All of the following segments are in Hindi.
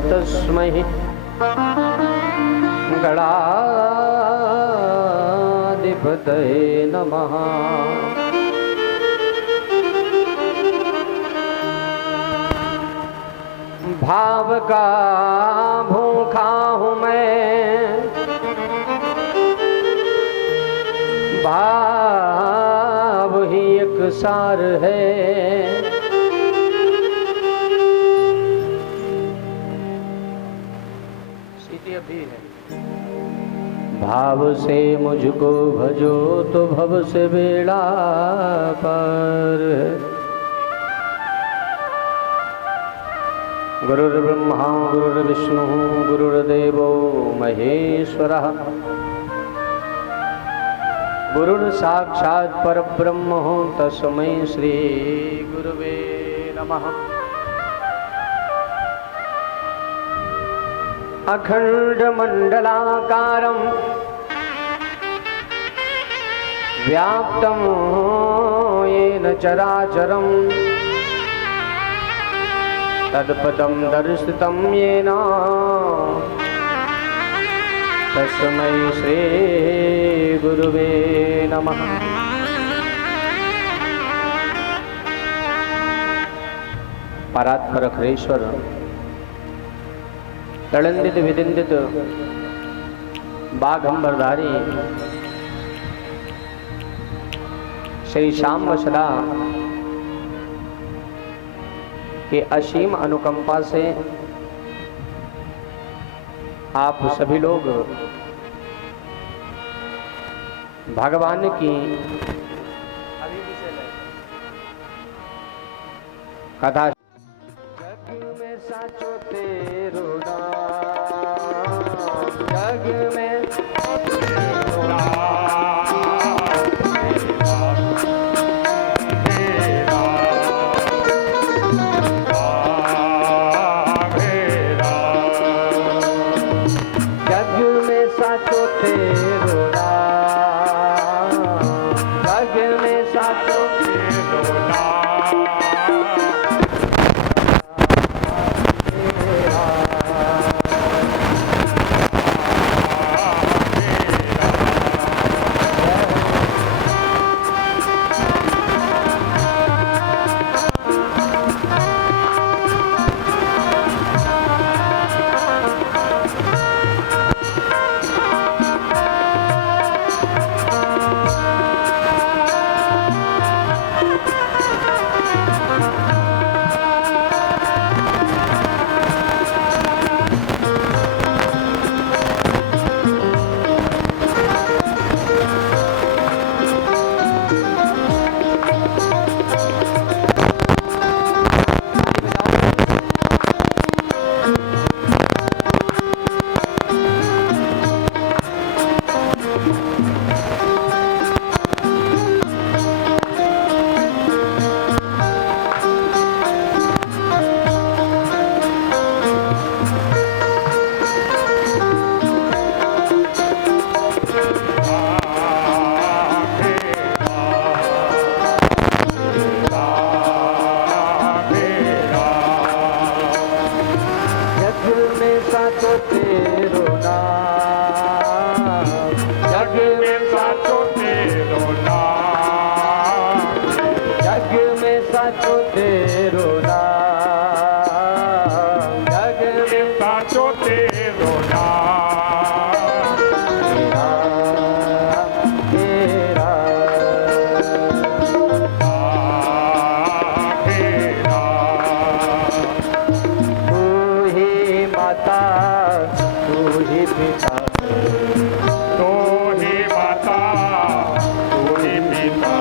तस्मै गणाधिपतये नमः। भाव का भूखा हूँ मैं, भाव ही एक सार है। भी है। भाव से मुझको भजो तो भव से बेड़ा पार है। गुरुर्ब्रह्मा गुरुर्विष्णु गुरुर्देवो महेश्वरः, गुरुर्साक्षात् परब्रह्म तस्मै श्री गुरुवे नमः। अखंड मंडलाकारं व्याप्तं येन चराचरं तत्पदं दर्शितं येन तस्मै श्री गुरुवे नमः। परात्पर अखिलेश्वर तड़ंदित विदिंदित बाघंबरधारी श्री श्याम सदा के असीम अनुकंपा से आप सभी लोग भगवान की कथा जग में साचो तेरो जग में साचो तेरो जग में साचो तेरो तेरो नाम, जग में साचो तेरो नाम, तेरा तेरा तू ही माता, तू ही पिता, तो ही माता, तू ही पिता,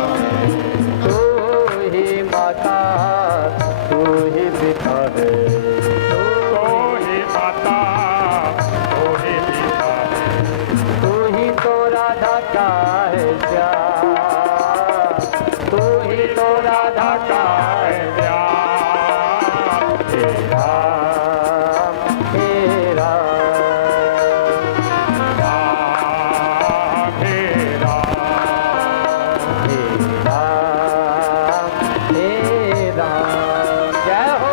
तू ही माता, तू ही पिता है, तो ही माता, तो ही पिता, तू ही तो राधा का है श्याम, तू ही तो राधा का है प्यार तेरा, तेरा तेरा तेरा जय हो।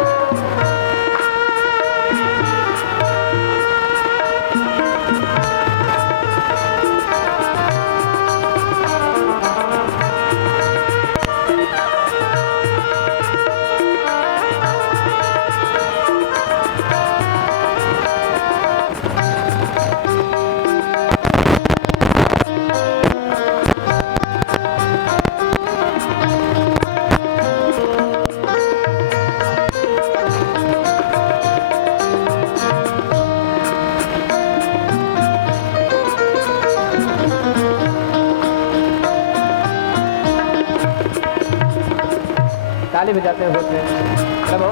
ताली बजाते होते प्रभु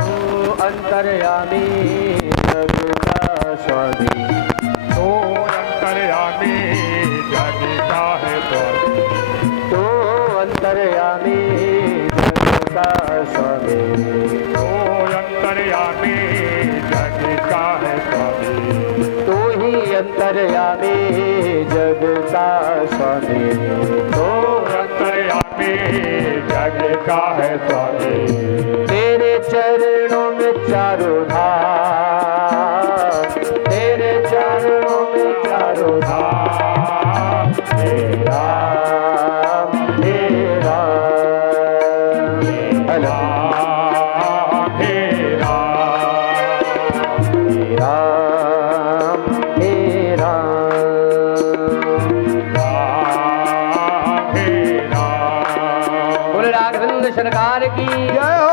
तू अंतर्यामी जग का स्वामी, तो अंतर्यामी जग का है स्वामी, तू अंतर्यामी जग का स्वामी, तो अंतर्यामी जग का है स्वामी, तू ही अंतर्यामी जग का स्वामी, तो अंतर्यामी जग का है स्वामी, तेरे चरणों में चारों धाम, तेरे चरणों में चारों धाम, तेरा तेरा तेरा तेरा तेरा तेरा तेरा बोले राघवेंद्र सरकार की जय हो।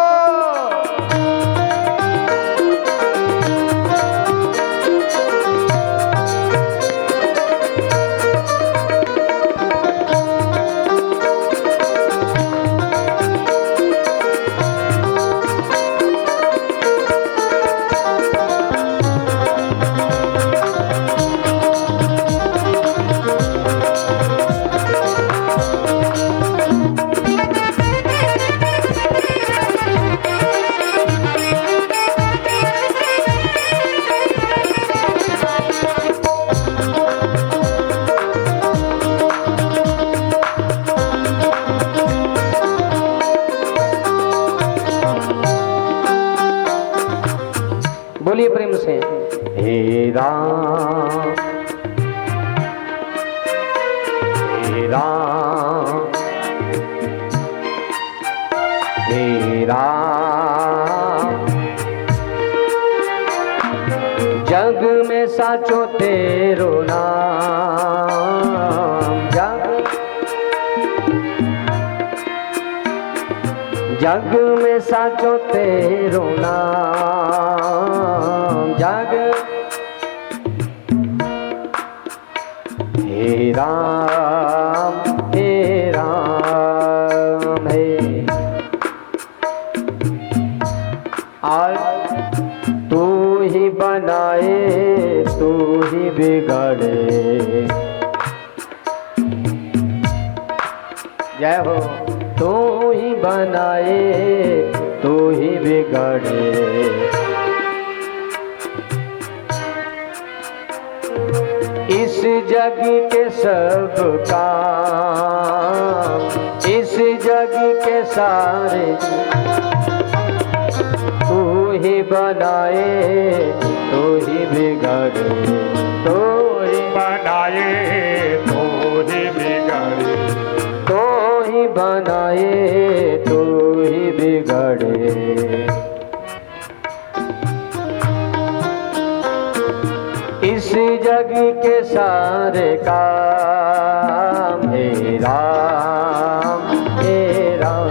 बोलिए प्रेम से हे राम, हे राम, हे राम, जग में साचो तेरो नाम, जग में साचो तेरो नाम, जग हे राम हे राम हे। आज तू ही बनाए तू ही बिगाड़े, जय हो। तू ही बनाए तू ही बिगाड़े, इस जग के सब काम, इस जग के सारे तू ही बनाए तू ही बिगाड़े, तू ही बनाए तो ही बिगड़े, तो ही बनाए हे राम हे राम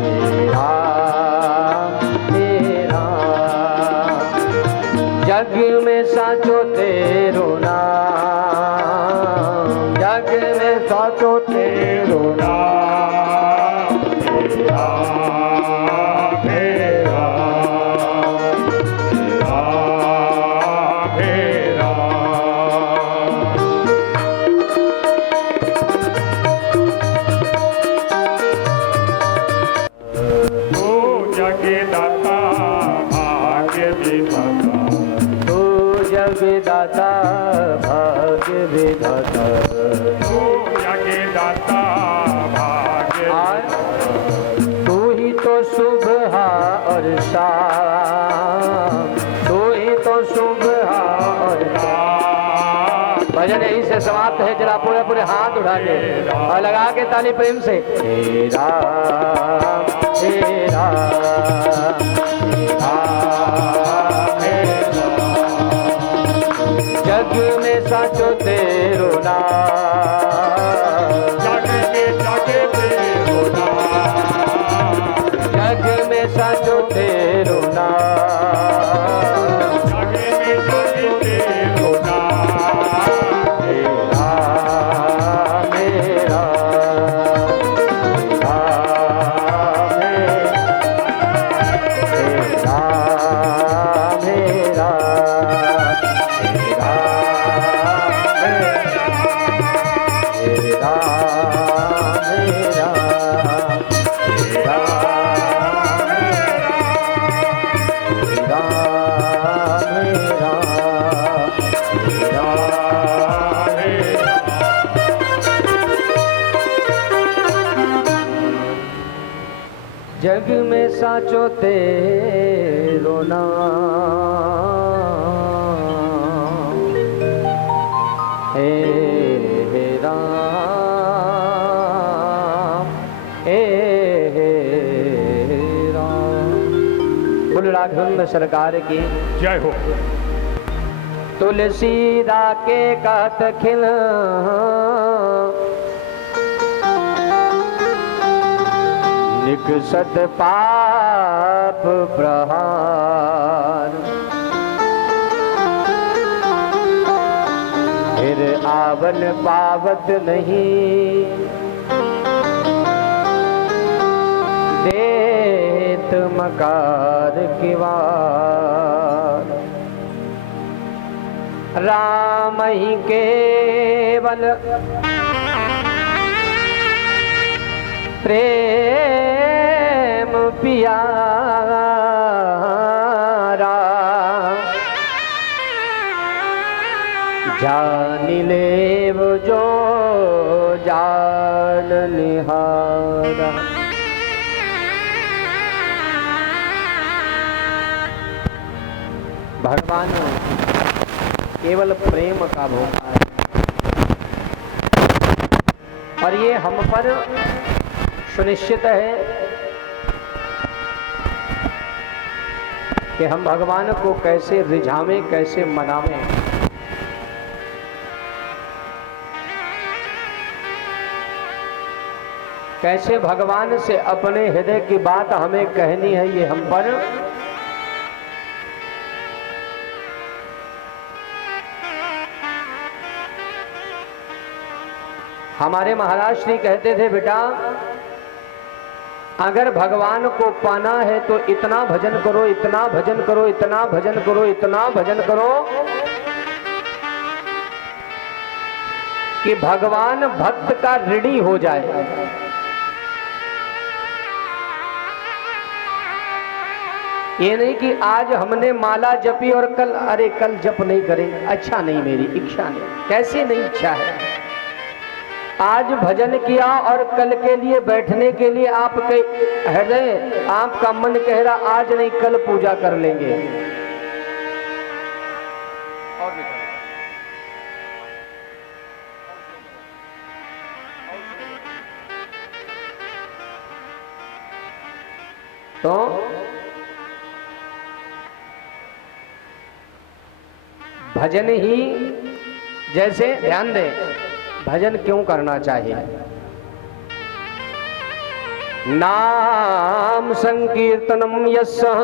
हे राम हे राम। जग में साचो तेरो नाम, जग में साचो तेरो नाम। तेरा मेरा तेरा तू जगदाता भाग्य विधाता तू जगदाता भाग्य विधाता। तू जगदाता भाग्य तू ही तो सुबह और शाम, तू ही तो सुबह और शाम। भजन यहीं से समाप्त है। जरा पूरे पूरे हाथ उठा के और लगा के ताली प्रेम से। हे राम हे राम हे राम हे राम। जग में साचो तेरो नाम, जग तेरो नाम जग में साचो तेरो नाम। जग तेरो नाम हे राम हे राम राम हे राम हे राम हे राम हे राम हे राम हे जग में साचो तेरो नाम। हे राम हे राम। बोल राघवेंद्र सरकार की जय हो। तुलसीदा के कात खिल निकसत पाप प्रहार। फिर आवन पावत नहीं देत मकार की वार। राम ही केवल प्रेम पियारा। जान लेव जो जान निहारा। भगवान केवल प्रेम का भोगा है और ये हम पर सुनिश्चित है कि हम भगवान को कैसे रिझावें, कैसे मनावें। कैसे भगवान से अपने हृदय की बात हमें कहनी है, ये हम पर हमारे महाराज श्री कहते थे, बेटा अगर भगवान को पाना है तो इतना भजन करो, इतना भजन करो, इतना भजन करो, इतना भजन करो कि भगवान भक्त का ऋणी हो जाए। ये नहीं कि आज हमने माला जपी और कल अरे कल जप नहीं करेंगे, अच्छा नहीं, मेरी इच्छा नहीं। कैसे नहीं इच्छा है? आज भजन किया और कल के लिए बैठने के लिए आपके हृदय, आपका मन कह रहा आज नहीं कल पूजा कर लेंगे। तो भजन ही, जैसे ध्यान दें, भजन क्यों करना चाहिए? नाम संकीर्तनम यस्सः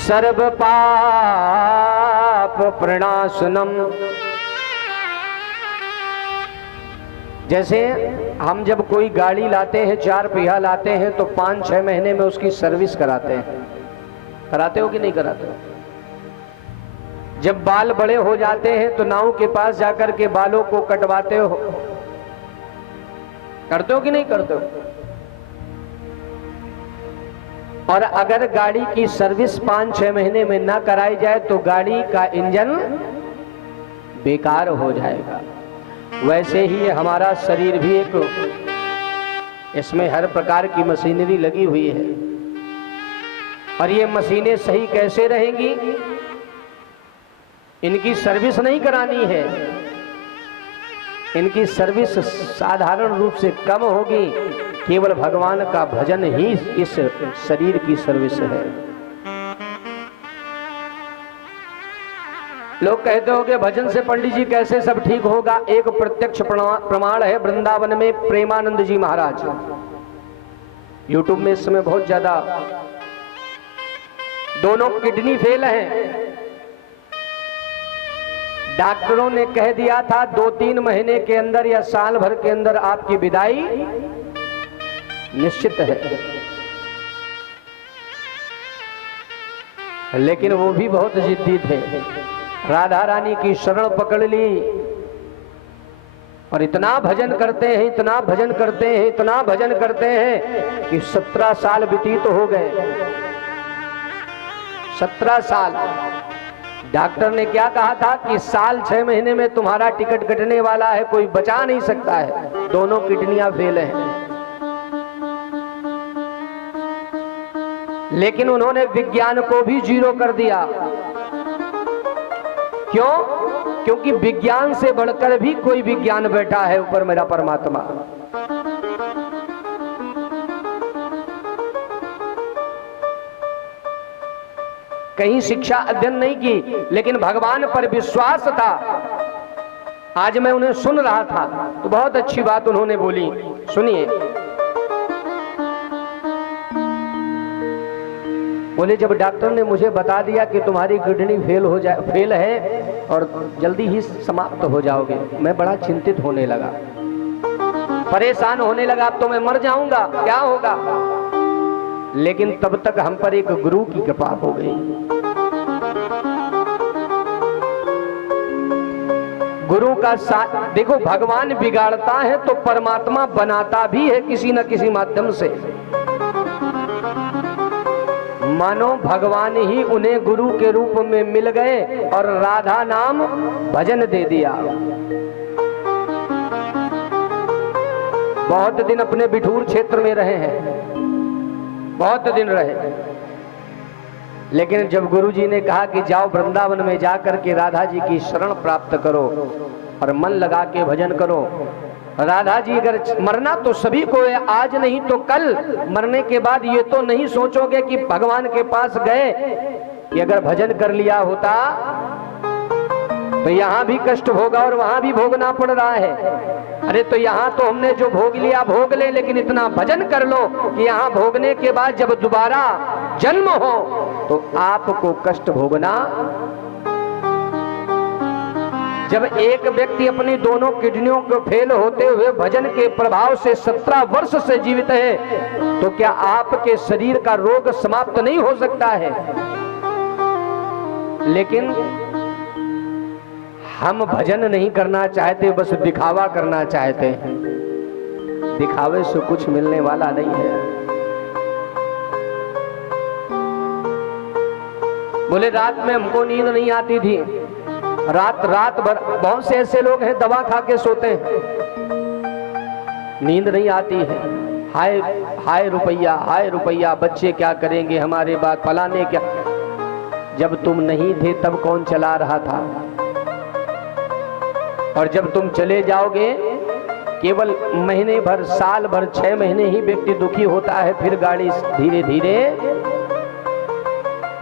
सर्व पाप प्रणाशनम। जैसे हम जब कोई गाड़ी लाते हैं, 4 पहिया लाते हैं, तो 5-6 महीने में उसकी सर्विस कराते हैं। कराते हो कि नहीं कराते हो? जब बाल बड़े हो जाते हैं तो नाऊ के पास जाकर के बालों को कटवाते हो। करते हो कि नहीं करते हो? और अगर गाड़ी की सर्विस 5-6 महीने में ना कराई जाए तो गाड़ी का इंजन बेकार हो जाएगा। वैसे ही हमारा शरीर भी एक, इसमें हर प्रकार की मशीनरी लगी हुई है, और ये मशीनें सही कैसे रहेंगी? इनकी सर्विस नहीं करानी है, इनकी सर्विस साधारण रूप से कम होगी। केवल भगवान का भजन ही इस शरीर की सर्विस है। लोग कहते हो कि भजन से पंडित जी कैसे सब ठीक होगा? एक प्रत्यक्ष प्रमाण है वृंदावन में प्रेमानंद जी महाराज। यूट्यूब में इस समय बहुत ज्यादा, दोनों किडनी फेल हैं। डॉक्टरों ने कह दिया था 2-3 महीने के अंदर या साल भर के अंदर आपकी विदाई निश्चित है, लेकिन वो भी बहुत जिद्दी थे। राधा रानी की शरण पकड़ ली और इतना भजन करते हैं, इतना भजन करते हैं, इतना भजन करते हैं कि 17 साल व्यतीत हो गए। 17 साल। डॉक्टर ने क्या कहा था कि साल 6 महीने में तुम्हारा टिकट कटने वाला है, कोई बचा नहीं सकता है। दोनों किडनियां फेल हैं। लेकिन उन्होंने विज्ञान को भी जीरो कर दिया। क्यों? क्योंकि विज्ञान से बढ़कर भी कोई विज्ञान बैठा है ऊपर, मेरा परमात्मा। कहीं शिक्षा अध्ययन नहीं की, लेकिन भगवान पर विश्वास था। आज मैं उन्हें सुन रहा था तो बहुत अच्छी बात उन्होंने बोली, सुनिए। बोले जब डॉक्टर ने मुझे बता दिया कि तुम्हारी किडनी फेल है और जल्दी ही समाप्त हो जाओगे, मैं बड़ा चिंतित होने लगा, परेशान होने लगा। अब तो मैं मर जाऊंगा, क्या होगा? लेकिन तब तक हम पर एक गुरु की कृपा हो गई। गुरु का साथ देखो, भगवान बिगाड़ता है तो परमात्मा बनाता भी है किसी न किसी माध्यम से। मानो भगवान ही उन्हें गुरु के रूप में मिल गए और राधा नाम भजन दे दिया। बहुत दिन अपने बिठूर क्षेत्र में रहे हैं, बहुत दिन रहे, लेकिन जब गुरु जी ने कहा कि जाओ वृंदावन में जाकर के राधा जी की शरण प्राप्त करो और मन लगा के भजन करो। राधा जी अगर मरना तो सभी को है, आज नहीं तो कल। मरने के बाद ये तो नहीं सोचोगे कि भगवान के पास गए कि अगर भजन कर लिया होता तो यहां भी कष्ट होगा और वहां भी भोगना पड़ रहा है। अरे तो यहां तो हमने जो भोग लिया भोग ले, लेकिन इतना भजन कर लो कि यहां भोगने के बाद जब दोबारा जन्म हो तो आपको कष्ट भोगना। जब एक व्यक्ति अपनी दोनों किडनियों को फेल होते हुए भजन के प्रभाव से 17 वर्ष से जीवित है, तो क्या आपके शरीर का रोग समाप्त नहीं हो सकता है? लेकिन हम भजन नहीं करना चाहते, बस दिखावा करना चाहते हैं। दिखावे से कुछ मिलने वाला नहीं है। बोले रात में हमको नींद नहीं आती थी, रात भर। बहुत से ऐसे लोग हैं दवा खा के सोते हैं, नींद नहीं आती है। हाय रुपया, बच्चे क्या करेंगे हमारे बाद, फलाने क्या। जब तुम नहीं थे तब कौन चला रहा था, और जब तुम चले जाओगे केवल महीने भर, साल भर, 6 महीने ही व्यक्ति दुखी होता है, फिर गाड़ी धीरे धीरे।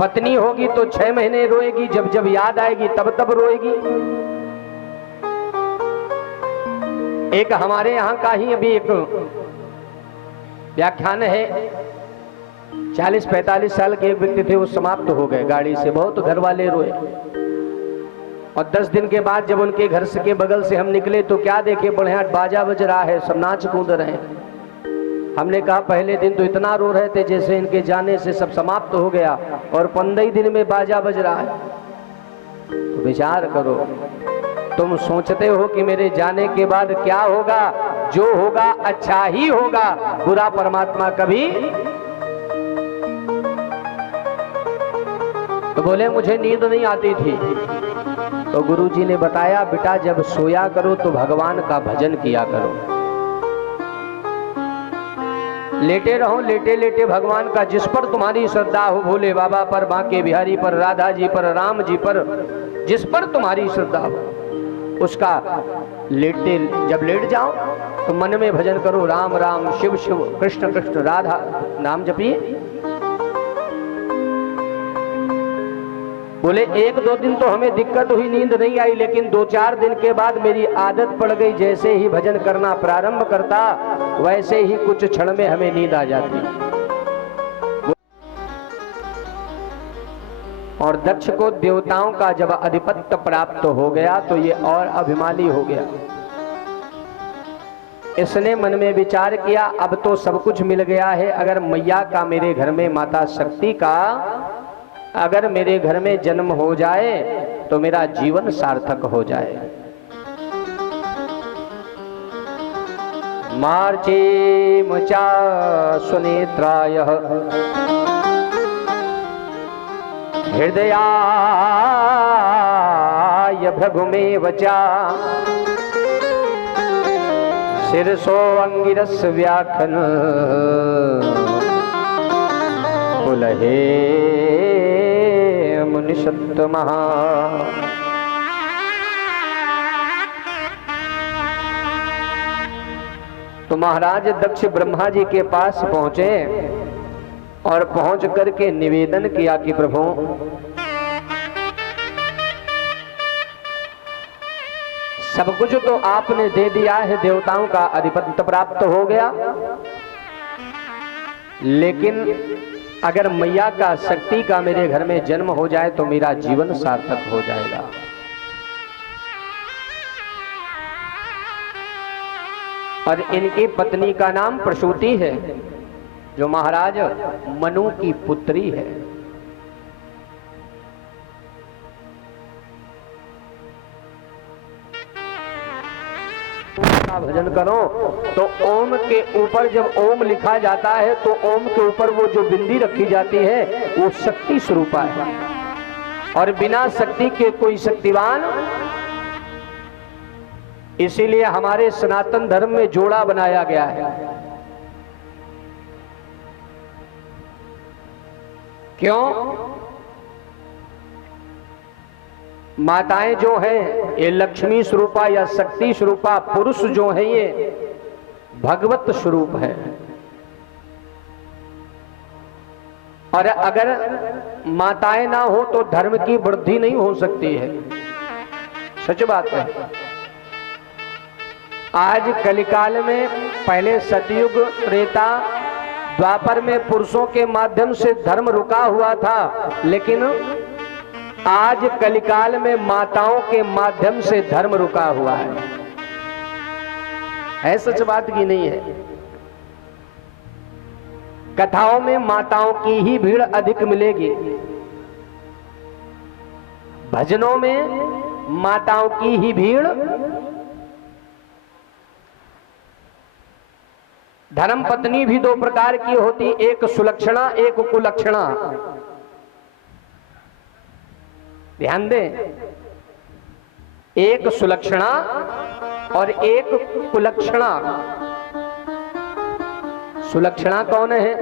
पत्नी होगी तो 6 महीने रोएगी, जब जब याद आएगी तब तब रोएगी। एक हमारे यहाँ का ही अभी एक व्याख्यान है, 40-45 साल के एक व्यक्ति थे, वो समाप्त हो गए गाड़ी से, बहुत घर वाले रोए। और 10 दिन के बाद जब उनके घर से के बगल से हम निकले तो क्या देखे, बढ़िया बाजा बज रहा है, सब नाच कूद रहे हैं। हमने कहा पहले दिन तो इतना रो रहे थे जैसे इनके जाने से सब समाप्त हो गया, और 15 दिन में बाजा बज रहा है। तो विचार करो, तुम सोचते हो कि मेरे जाने के बाद क्या होगा, जो होगा अच्छा ही होगा, बुरा परमात्मा कभी। तो बोले मुझे नींद नहीं आती थी, तो गुरुजी ने बताया बेटा जब सोया करो तो भगवान का भजन किया करो, लेटे रहो, लेटे लेटे भगवान का जिस पर तुम्हारी श्रद्धा हो, भोले बाबा पर, बांके बिहारी पर, राधा जी पर, राम जी पर, जिस पर तुम्हारी श्रद्धा हो उसका लेटे जब लेट जाओ तो मन में भजन करो, राम राम शिव शिव कृष्ण कृष्ण राधा नाम जपिए। बोले 1-2 दिन तो हमें दिक्कत हुई, नींद नहीं आई, लेकिन 2-4 दिन के बाद मेरी आदत पड़ गई, जैसे ही भजन करना प्रारंभ करता वैसे ही कुछ क्षण में हमें नींद आ जाती। और दक्ष को देवताओं का जब अधिपत्य प्राप्त हो गया तो ये और अभिमानी हो गया। इसने मन में विचार किया अब तो सब कुछ मिल गया है, अगर मैया का मेरे घर में, माता शक्ति का अगर मेरे घर में जन्म हो जाए तो मेरा जीवन सार्थक हो जाए। मार्चे मुचा सुनेत्राय हृदयाय भृगुमेव च शिरसो अंगिरस व्याखन कुलहे मुनिषत्तमः। तो महाराज दक्ष ब्रह्मा जी के पास पहुंचे और पहुंच करके निवेदन किया कि प्रभु सब कुछ तो आपने दे दिया है, देवताओं का अधिपत्य प्राप्त हो गया, लेकिन अगर मैया का शक्ति का मेरे घर में जन्म हो जाए तो मेरा जीवन सार्थक हो जाएगा। और इनकी पत्नी का नाम प्रसूति है, जो महाराज मनु की पुत्री है। का भजन करो तो ओम के ऊपर जब ओम लिखा जाता है तो ओम के ऊपर वो जो बिंदी रखी जाती है वो शक्ति स्वरूपा है, और बिना शक्ति के कोई शक्तिवान। इसीलिए हमारे सनातन धर्म में जोड़ा बनाया गया है। क्यों? माताएं जो हैं ये लक्ष्मी स्वरूपा या शक्ति स्वरूपा, पुरुष जो है ये भगवत स्वरूप है। और अगर माताएं ना हो तो धर्म की वृद्धि नहीं हो सकती है, सच बात है। आज कलिकाल में, पहले सतयुग, त्रेता, द्वापर में पुरुषों के माध्यम से धर्म रुका हुआ था, लेकिन आज कलिकाल में माताओं के माध्यम से धर्म रुका हुआ है सच बात की नहीं है। कथाओं में माताओं की ही भीड़ अधिक मिलेगी, भजनों में माताओं की ही भीड़। धर्म पत्नी भी 2 प्रकार की होती, एक सुलक्षणा, एक कुलक्षणा। ध्यान दें, एक सुलक्षणा और एक कुलक्षणा। सुलक्षणा कौन है?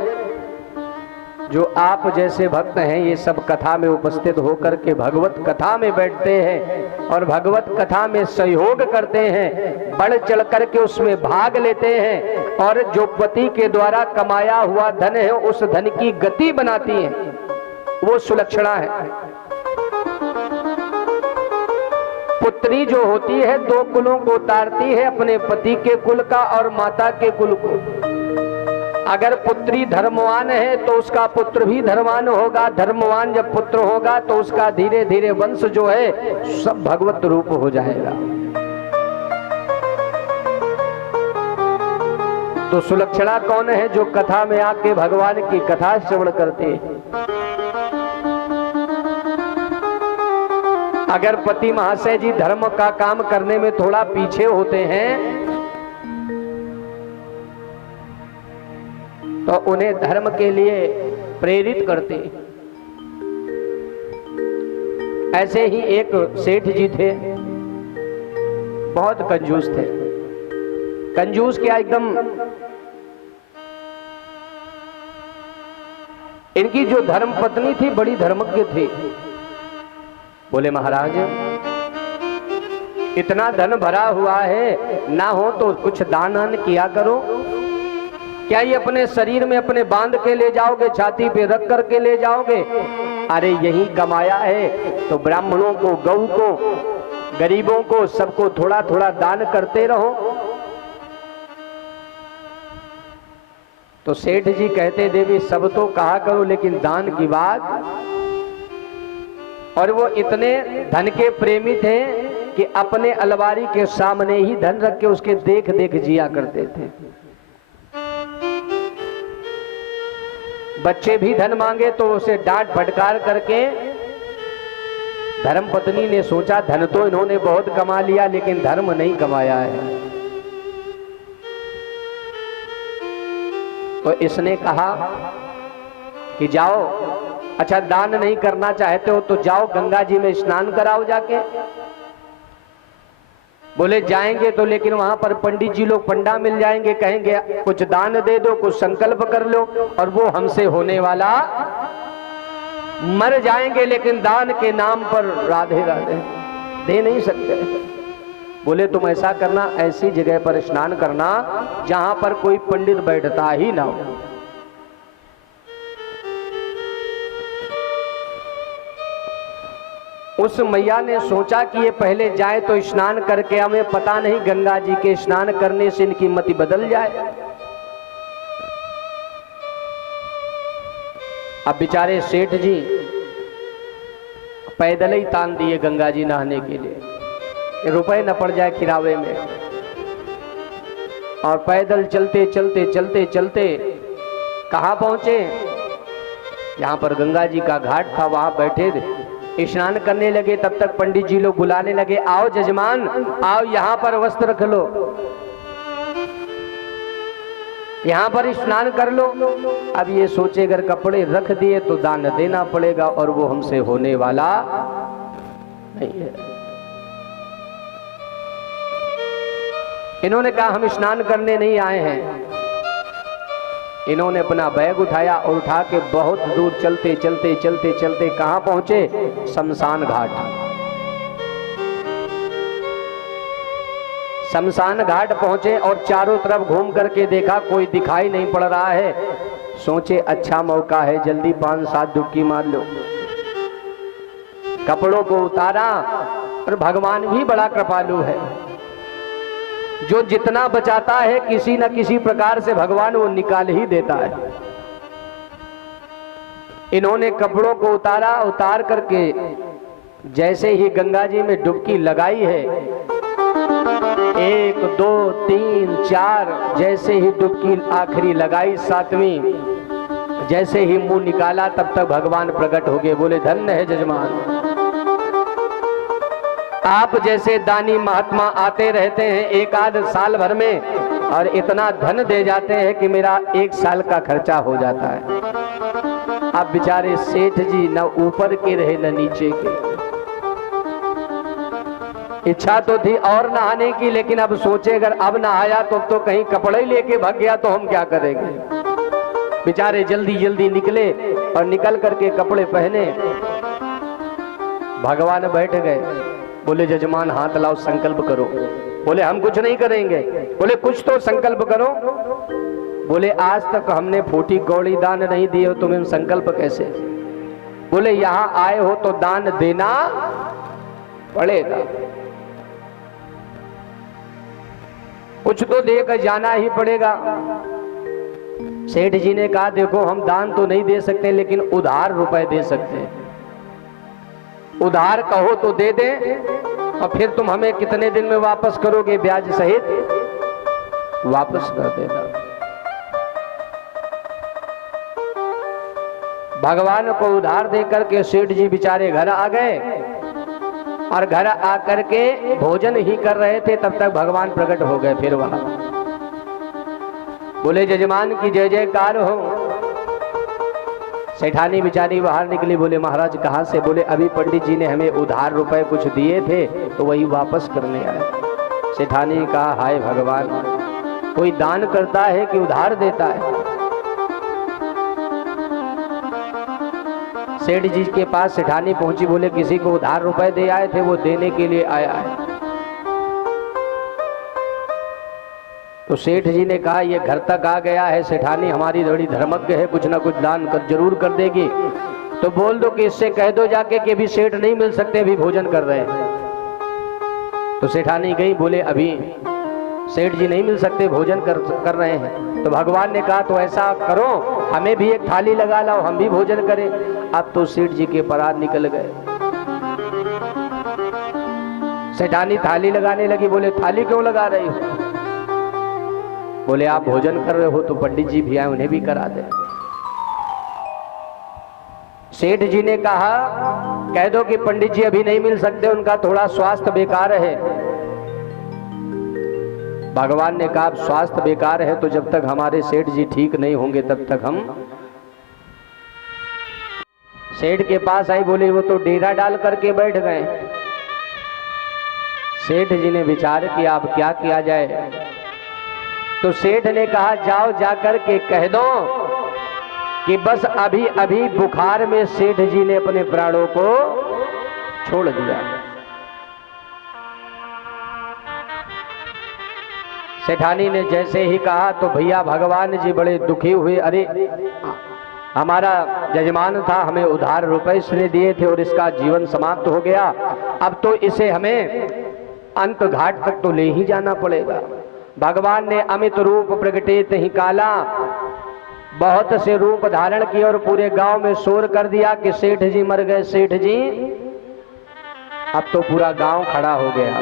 जो आप जैसे भक्त हैं, ये सब कथा में उपस्थित होकर के भगवत कथा में बैठते हैं और भगवत कथा में सहयोग करते हैं, बढ़ चढ़ करके उसमें भाग लेते हैं, और जो पति के द्वारा कमाया हुआ धन है उस धन की गति बनाती है, वो सुलक्षणा है। पुत्री जो होती है दो कुलों को उतारती है, अपने पति के कुल का और माता के कुल को। अगर पुत्री धर्मवान है तो उसका पुत्र भी धर्मवान होगा, धर्मवान जब पुत्र होगा तो उसका धीरे धीरे वंश जो है सब भगवत रूप हो जाएगा। तो सुलक्षणा कौन है? जो कथा में आके भगवान की कथा श्रवण करते हैं। अगर पति महाशय जी धर्म का काम करने में थोड़ा पीछे होते हैं तो उन्हें धर्म के लिए प्रेरित करते। ऐसे ही एक सेठ जी थे, बहुत कंजूस थे। कंजूस क्या, एकदम इनकी जो धर्म पत्नी थी बड़ी धर्मज्ञ थी। बोले महाराज इतना धन भरा हुआ है, ना हो तो कुछ दान आन किया करो। क्या ये अपने शरीर में अपने बांध के ले जाओगे, छाती पे रख करके ले जाओगे? अरे यही कमाया है तो ब्राह्मणों को, गऊ को, गरीबों को, सबको थोड़ा थोड़ा दान करते रहो। तो सेठ जी कहते देवी सब तो कहा करो लेकिन दान की बात। और वो इतने धन के प्रेमी थे कि अपने अलमारी के सामने ही धन रख के उसके देख देख जिया करते थे। बच्चे भी धन मांगे तो उसे डांट फटकार करके। धर्म पत्नी ने सोचा धन तो इन्होंने बहुत कमा लिया लेकिन धर्म नहीं कमाया है। तो इसने कहा कि जाओ, अच्छा दान नहीं करना चाहते हो तो जाओ गंगा जी में स्नान कराओ जाके। बोले जाएंगे तो लेकिन वहां पर पंडित जी लोग पंडा मिल जाएंगे, कहेंगे कुछ दान दे दो, कुछ संकल्प कर लो, और वो हमसे होने वाला, मर जाएंगे लेकिन दान के नाम पर राधे राधे दे नहीं सकते। बोले तुम ऐसा करना, ऐसी जगह पर स्नान करना जहां पर कोई पंडित बैठता ही ना हो। उस मैया ने सोचा कि ये पहले जाए तो स्नान करके, हमें पता नहीं गंगा जी के स्नान करने से इनकी मति बदल जाए। अब बेचारे सेठ जी पैदल ही तान दिए गंगा जी नहाने के लिए, रुपए न पड़ जाए किरावे में। और पैदल चलते चलते चलते चलते कहां पहुंचे? यहां पर गंगा जी का घाट था, वहां बैठे थे, स्नान करने लगे। तब तक पंडित जी लोग बुलाने लगे, आओ जजमान आओ, यहां पर वस्त्र रख लो, यहां पर स्नान कर लो। अब ये सोचे अगर कपड़े रख दिए तो दान देना पड़ेगा और वो हमसे होने वाला नहीं है। इन्होंने कहा हम स्नान करने नहीं आए हैं। इन्होंने अपना बैग उठाया और उठा के बहुत दूर चलते चलते चलते चलते कहां पहुंचे? शमशान घाट। शमशान घाट पहुंचे और चारों तरफ घूम करके देखा कोई दिखाई नहीं पड़ रहा है। सोचे अच्छा मौका है, जल्दी 5-7 डुबकी मार लो। कपड़ों को उतारा, और भगवान भी बड़ा कृपालु है, जो जितना बचाता है किसी न किसी प्रकार से भगवान वो निकाल ही देता है। इन्होंने कपड़ों को उतारा, उतार करके जैसे ही गंगा जी में डुबकी लगाई है, 1 2 3 4, जैसे ही डुबकी आखिरी लगाई 7वीं, जैसे ही मुंह निकाला तब तक भगवान प्रकट हो गए। बोले धन्य है जजमान, आप जैसे दानी महात्मा आते रहते हैं 1 आध साल भर में, और इतना धन दे जाते हैं कि मेरा 1 साल का खर्चा हो जाता है। अब बेचारे सेठ जी न ऊपर के रहे न नीचे के। इच्छा तो थी और नहाने की, लेकिन अब सोचे अगर अब नहाया तो कहीं कपड़े लेके भाग गया तो हम क्या करेंगे। बेचारे जल्दी जल्दी निकले और निकल करके कपड़े पहने। भगवान बैठ गए। बोले जजमान हाथ लाओ, संकल्प करो। बोले हम कुछ नहीं करेंगे। बोले कुछ तो संकल्प करो। बोले आज तक हमने फूटी कौड़ी दान नहीं दिए हो, तुम्हें संकल्प कैसे। बोले यहाँ आए हो तो दान देना पड़ेगा। कुछ तो देकर जाना ही पड़ेगा। सेठ जी ने कहा देखो हम दान तो नहीं दे सकते लेकिन उधार रुपए दे सकते हैं। उधार कहो तो दे दे और फिर तुम हमें कितने दिन में वापस करोगे, ब्याज सहित वापस कर देना। भगवान को उधार देकर के सेठ जी बेचारे घर आ गए और घर आकर के भोजन ही कर रहे थे तब तक भगवान प्रकट हो गए। फिर वहां बोले जजमान की जय जयकार हो। सेठानी बिचारी बाहर निकली, बोले महाराज कहाँ से? बोले अभी पंडित जी ने हमें उधार रुपए कुछ दिए थे तो वही वापस करने आए। सेठानी ने कहा हाय भगवान, कोई दान करता है कि उधार देता है? सेठ जी के पास सेठानी पहुंची, बोले किसी को उधार रुपए दे आए थे, वो देने के लिए आया है। तो सेठ जी ने कहा ये घर तक आ गया है, सेठानी हमारी बड़ी धर्मज्ञ है, कुछ ना कुछ दान जरूर कर देगी। तो बोल दो कि इससे कह दो जाके कि अभी सेठ नहीं मिल सकते, अभी भोजन कर रहे हैं। तो सेठानी गई, बोले अभी सेठ जी नहीं मिल सकते, भोजन कर रहे हैं। तो भगवान ने कहा तो ऐसा करो हमें भी एक थाली लगा लाओ, हम भी भोजन करें। अब तो सेठ जी के परात निकल गए। सेठानी थाली लगाने लगी, बोले थाली क्यों लगा रही हो? बोले आप भोजन कर रहे हो तो पंडित जी भी आए, उन्हें भी करा दे। सेठ जी ने कहा कह दो कि पंडित जी अभी नहीं मिल सकते, उनका थोड़ा स्वास्थ्य बेकार है। भगवान ने कहा स्वास्थ्य बेकार है तो जब तक हमारे सेठ जी ठीक नहीं होंगे तब तक हम। सेठ के पास आई, बोले वो तो डेरा डाल करके बैठ गए। सेठ जी ने विचार किया अब क्या किया जाए। तो सेठ ने कहा जाओ जाकर के कह दो कि बस अभी अभी बुखार में सेठ जी ने अपने प्राणों को छोड़ दिया। सेठानी ने जैसे ही कहा तो भैया भगवान जी बड़े दुखी हुए, अरे हमारा जजमान था, हमें उधार रुपए इसने दिए थे और इसका जीवन समाप्त हो गया, अब तो इसे हमें अंत घाट तक तो ले ही जाना पड़ेगा। भगवान ने अमित रूप प्रगटे ही काला, बहुत से रूप धारण किए और पूरे गांव में शोर कर दिया कि सेठ जी मर गए, सेठ जी। अब तो पूरा गांव खड़ा हो गया।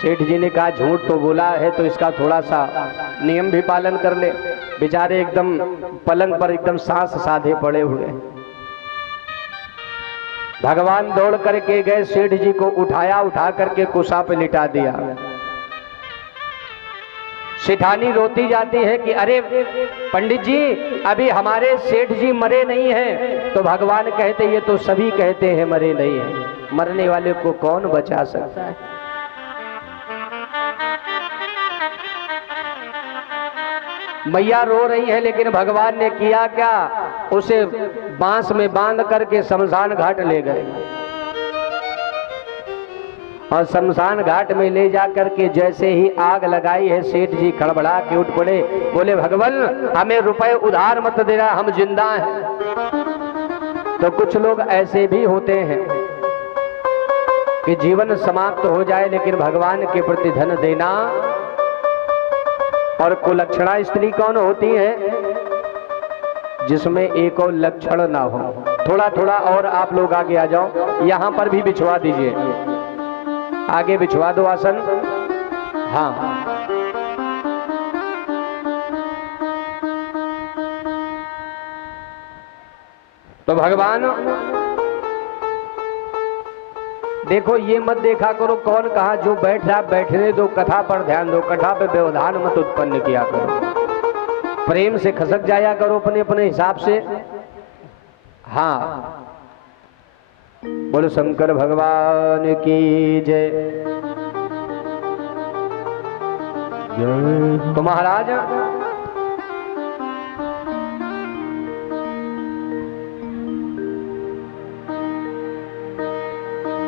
सेठ जी ने कहा झूठ तो बोला है तो इसका थोड़ा सा नियम भी पालन कर ले। बेचारे एकदम पलंग पर एकदम सांस साधे पड़े हुए। भगवान दौड़ करके गए, सेठ जी को उठाया, उठा करके कुशा पे लिटा दिया। सेठानी रोती जाती है कि अरे पंडित जी अभी हमारे सेठ जी मरे नहीं हैं। तो भगवान कहते ये तो सभी कहते हैं मरे नहीं हैं, मरने वाले को कौन बचा सकता है। मैया रो रही है लेकिन भगवान ने किया क्या, उसे बांस में बांध करके शमशान घाट ले गए और शमशान घाट में ले जाकर के जैसे ही आग लगाई है सेठ जी खड़बड़ा के उठ पड़े, बोले भगवान हमें रुपए उधार मत देना, हम जिंदा हैं। तो कुछ लोग ऐसे भी होते हैं कि जीवन समाप्त हो जाए लेकिन भगवान के प्रति धन देना। और कुलक्षणा स्त्री कौन होती है? जिसमें एक और लक्षण ना हो। थोड़ा थोड़ा और आप लोग आगे आ जाओ, यहां पर भी बिछवा दीजिए, आगे बिछवा दो आसन। हाँ तो भगवान देखो ये मत देखा करो कौन कहा, जो बैठ रहा बैठने दो, कथा पर ध्यान दो, कथा पे व्यवधान मत उत्पन्न किया करो, प्रेम से खसक जाया करो अपने अपने हिसाब से। हाँ बोलो शंकर भगवान की जय। तो महाराज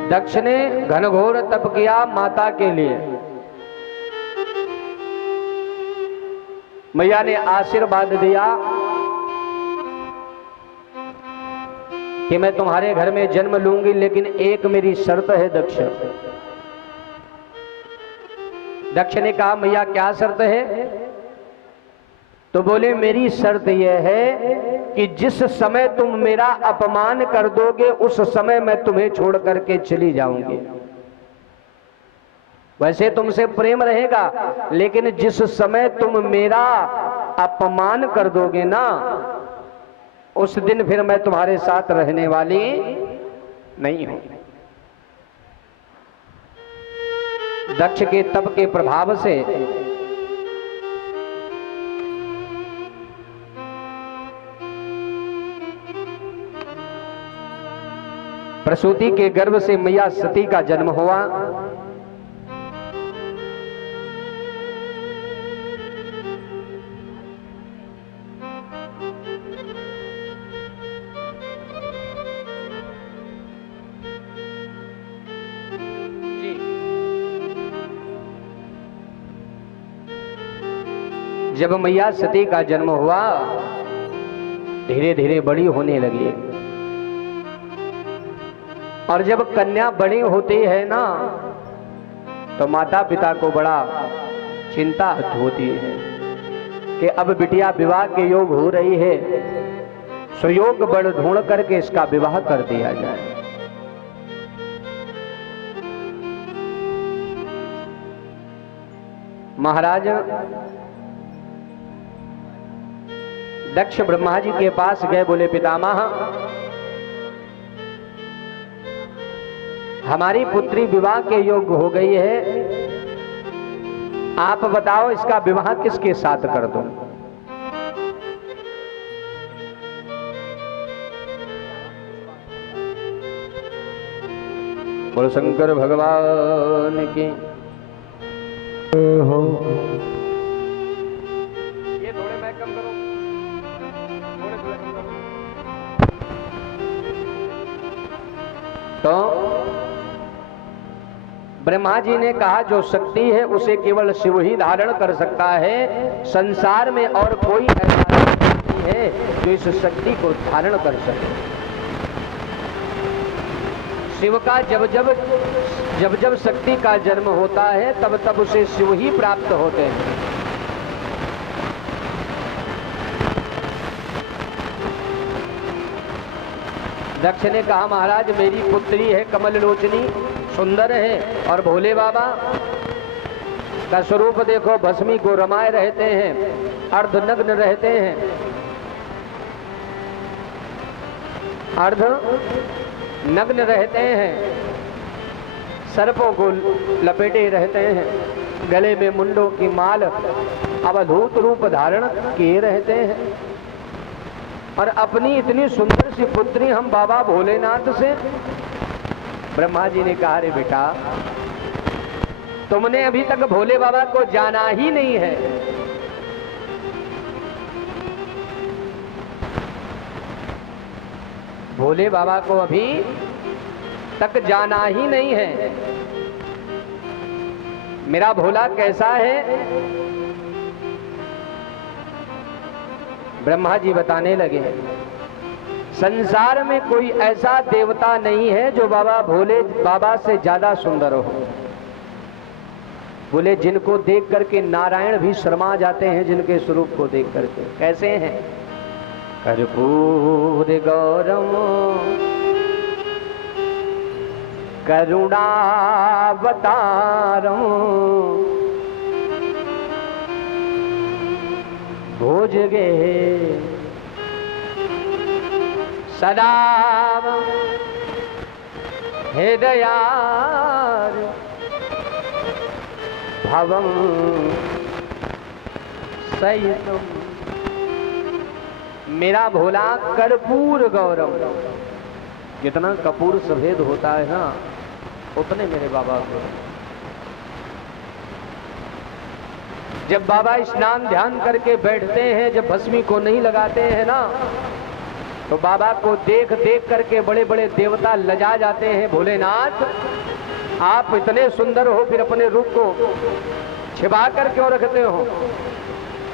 दक्ष ने घनघोर तप किया माता के लिए। मैया ने आशीर्वाद दिया कि मैं तुम्हारे घर में जन्म लूंगी, लेकिन एक मेरी शर्त है दक्ष, दक्ष ने कहा मैया क्या शर्त है? तो बोले मेरी शर्त यह है कि जिस समय तुम मेरा अपमान कर दोगे उस समय मैं तुम्हें छोड़ करके चली जाऊंगी। वैसे तुमसे प्रेम रहेगा, लेकिन जिस समय तुम मेरा अपमान कर दोगे ना, उस दिन फिर मैं तुम्हारे साथ रहने वाली नहीं हूं। दक्ष के तप के प्रभाव से प्रसूति के गर्भ से मैया सती का जन्म हुआ। जब मैया सती का जन्म हुआ, धीरे धीरे बड़ी होने लगी, और जब कन्या बड़ी होती है ना, तो माता पिता को बड़ा चिंता होती है कि अब बिटिया विवाह के योग हो रही है, सुयोग बड़ ढूंढ करके इसका विवाह कर दिया जाए। महाराज दक्ष ब्रह्मा जी के पास गए, बोले पितामह हमारी पुत्री विवाह के योग्य हो गई है, आप बताओ इसका विवाह किसके साथ कर दूं? बोलो शंकर भगवान की हो। ये थोड़े मैं कम करूं, थोड़े कम करूं। तो ब्रह्मा जी ने कहा जो शक्ति है उसे केवल शिव ही धारण कर सकता है, संसार में और कोई ऐसा नहीं है जो इस शक्ति को धारण कर सके। शिव का जब जब शक्ति का जन्म होता है तब तब उसे शिव ही प्राप्त होते हैं। दक्ष ने कहा महाराज मेरी पुत्री है कमल लोचनी, सुंदर है, और भोले बाबा का स्वरूप देखो, भस्मी को रमाए रहते हैं, अर्धनग्न रहते हैं, अर्धनग्न रहते हैं, सर्पों को लपेटे रहते हैं, गले में मुंडों की माल अवधूत रूप धारण किए रहते हैं, और अपनी इतनी सुंदर सी पुत्री हम बाबा भोलेनाथ से। ब्रह्मा जी ने कहा रे बेटा तुमने अभी तक भोले बाबा को जाना ही नहीं है, भोले बाबा को अभी तक जाना ही नहीं है। मेरा भोला कैसा है? ब्रह्मा जी बताने लगे संसार में कोई ऐसा देवता नहीं है जो बाबा भोले बाबा से ज्यादा सुंदर हो। बोले जिनको देख करके नारायण भी शर्मा जाते हैं, जिनके स्वरूप को देख करके। कैसे हैं? कर्पूर गौरम करुणावतारम भोजगे सदा हृदयार भवं सहितम। मेरा भोला कर्पूर गौरव, जितना कपूर सफेद होता है ना उतने मेरे बाबा को। जब बाबा स्नान ध्यान करके बैठते हैं, जब भस्मी को नहीं लगाते हैं ना, तो बाबा को देख देख करके बड़े बड़े देवता लजा जाते हैं। भोलेनाथ आप इतने सुंदर हो, फिर अपने रूप को छिपा कर क्यों रखते हो?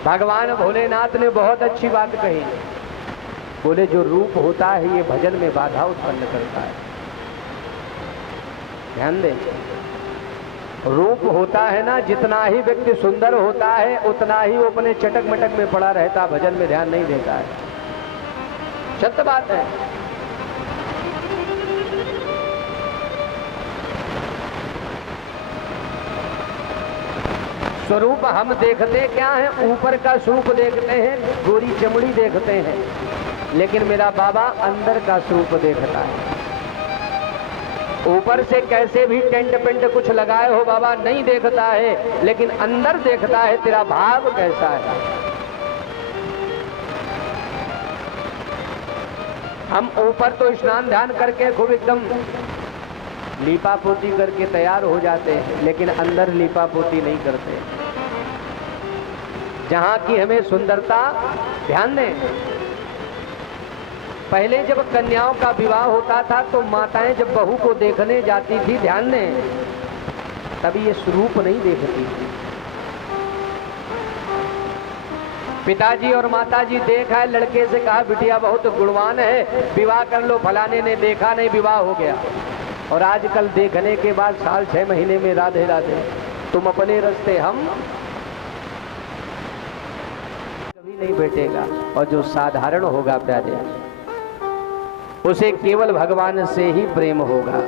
भगवान भोलेनाथ ने बहुत अच्छी बात कही, बोले जो रूप होता है ये भजन में बाधा उत्पन्न करता है। ध्यान दें, रूप होता है ना, जितना ही व्यक्ति सुंदर होता है उतना ही वो अपने चटक मटक में पड़ा रहता, भजन में ध्यान नहीं देता है। सत्य बात है। स्वरूप हम देखते क्या है, ऊपर का स्वरूप देखते हैं, गोरी चमड़ी देखते हैं, लेकिन मेरा बाबा अंदर का स्वरूप देखता है। ऊपर से कैसे भी टेंट पेंट कुछ लगाए हो बाबा नहीं देखता है, लेकिन अंदर देखता है तेरा भाव कैसा है। हम ऊपर तो स्नान ध्यान करके खूब एकदम लीपा पोती करके तैयार हो जाते हैं, लेकिन अंदर लीपा पोती नहीं करते। जहां की हमें सुंदरता, ध्यान दें, पहले जब कन्याओं का विवाह होता था तो माताएं जब बहू को देखने जाती थी, ध्यान दें, तभी ये स्वरूप नहीं देखती थी। पिताजी और माताजी देखा, लड़के से कहा बिटिया बहुत गुणवान है, विवाह कर लो, फलाने ने देखा नहीं, विवाह हो गया। और आजकल देखने के बाद साल 6 महीने में राधे राधे, तुम अपने रास्ते, हम कभी नहीं बैठेगा। और जो साधारण होगा प्यारे, उसे केवल भगवान से ही प्रेम होगा।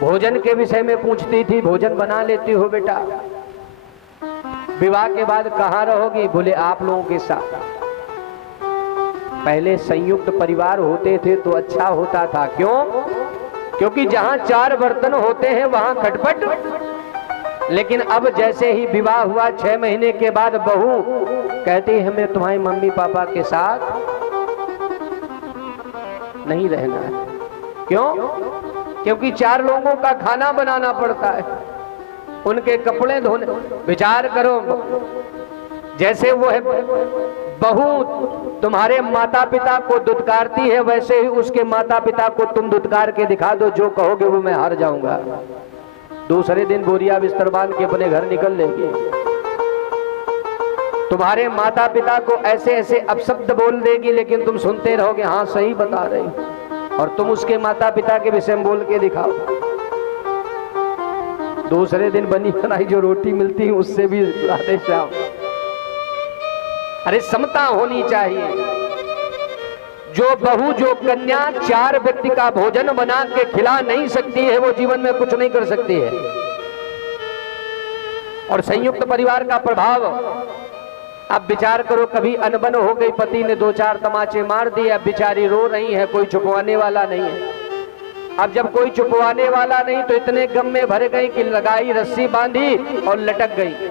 भोजन के विषय में पूछती थी, भोजन बना लेती हो बेटा? विवाह के बाद कहाँ रहोगी? बोले आप लोगों के साथ। पहले संयुक्त परिवार होते थे तो अच्छा होता था। क्यों? क्योंकि जहां 4 बर्तन होते हैं वहां खटपट। लेकिन अब जैसे ही विवाह हुआ 6 महीने के बाद बहू कहती है हमें तुम्हारे मम्मी पापा के साथ नहीं रहना है। क्यों? क्योंकि 4 लोगों का खाना बनाना पड़ता है, उनके कपड़े धोने। विचार करो, जैसे वो है बहू तुम्हारे माता पिता को दुत्कारती है, वैसे ही उसके माता पिता को तुम दुत्कार के दिखा दो, जो कहोगे वो मैं हार जाऊंगा। दूसरे दिन बोरिया बिस्तर बांध के अपने घर निकल लेगी। तुम्हारे माता पिता को ऐसे ऐसे अपशब्द बोल देगी, लेकिन तुम सुनते रहोगे हाँ सही बता रही। और तुम उसके माता पिता के विषय में बोल के दिखाओ। दूसरे दिन बनी बनाई जो रोटी मिलती है उससे भी राधे श्याम। अरे समता होनी चाहिए। जो बहू, जो कन्या 4 व्यक्ति का भोजन बना के खिला नहीं सकती है, वो जीवन में कुछ नहीं कर सकती है। और संयुक्त परिवार का प्रभाव, अब विचार करो, कभी अनबन हो गई, पति ने 2-4 तमाचे मार दिए, अब बेचारी रो रही है, कोई छुपवाने वाला नहीं है। अब जब कोई छुपवाने वाला नहीं तो इतने गम में भर गई कि लगाई, रस्सी बांधी और लटक गई।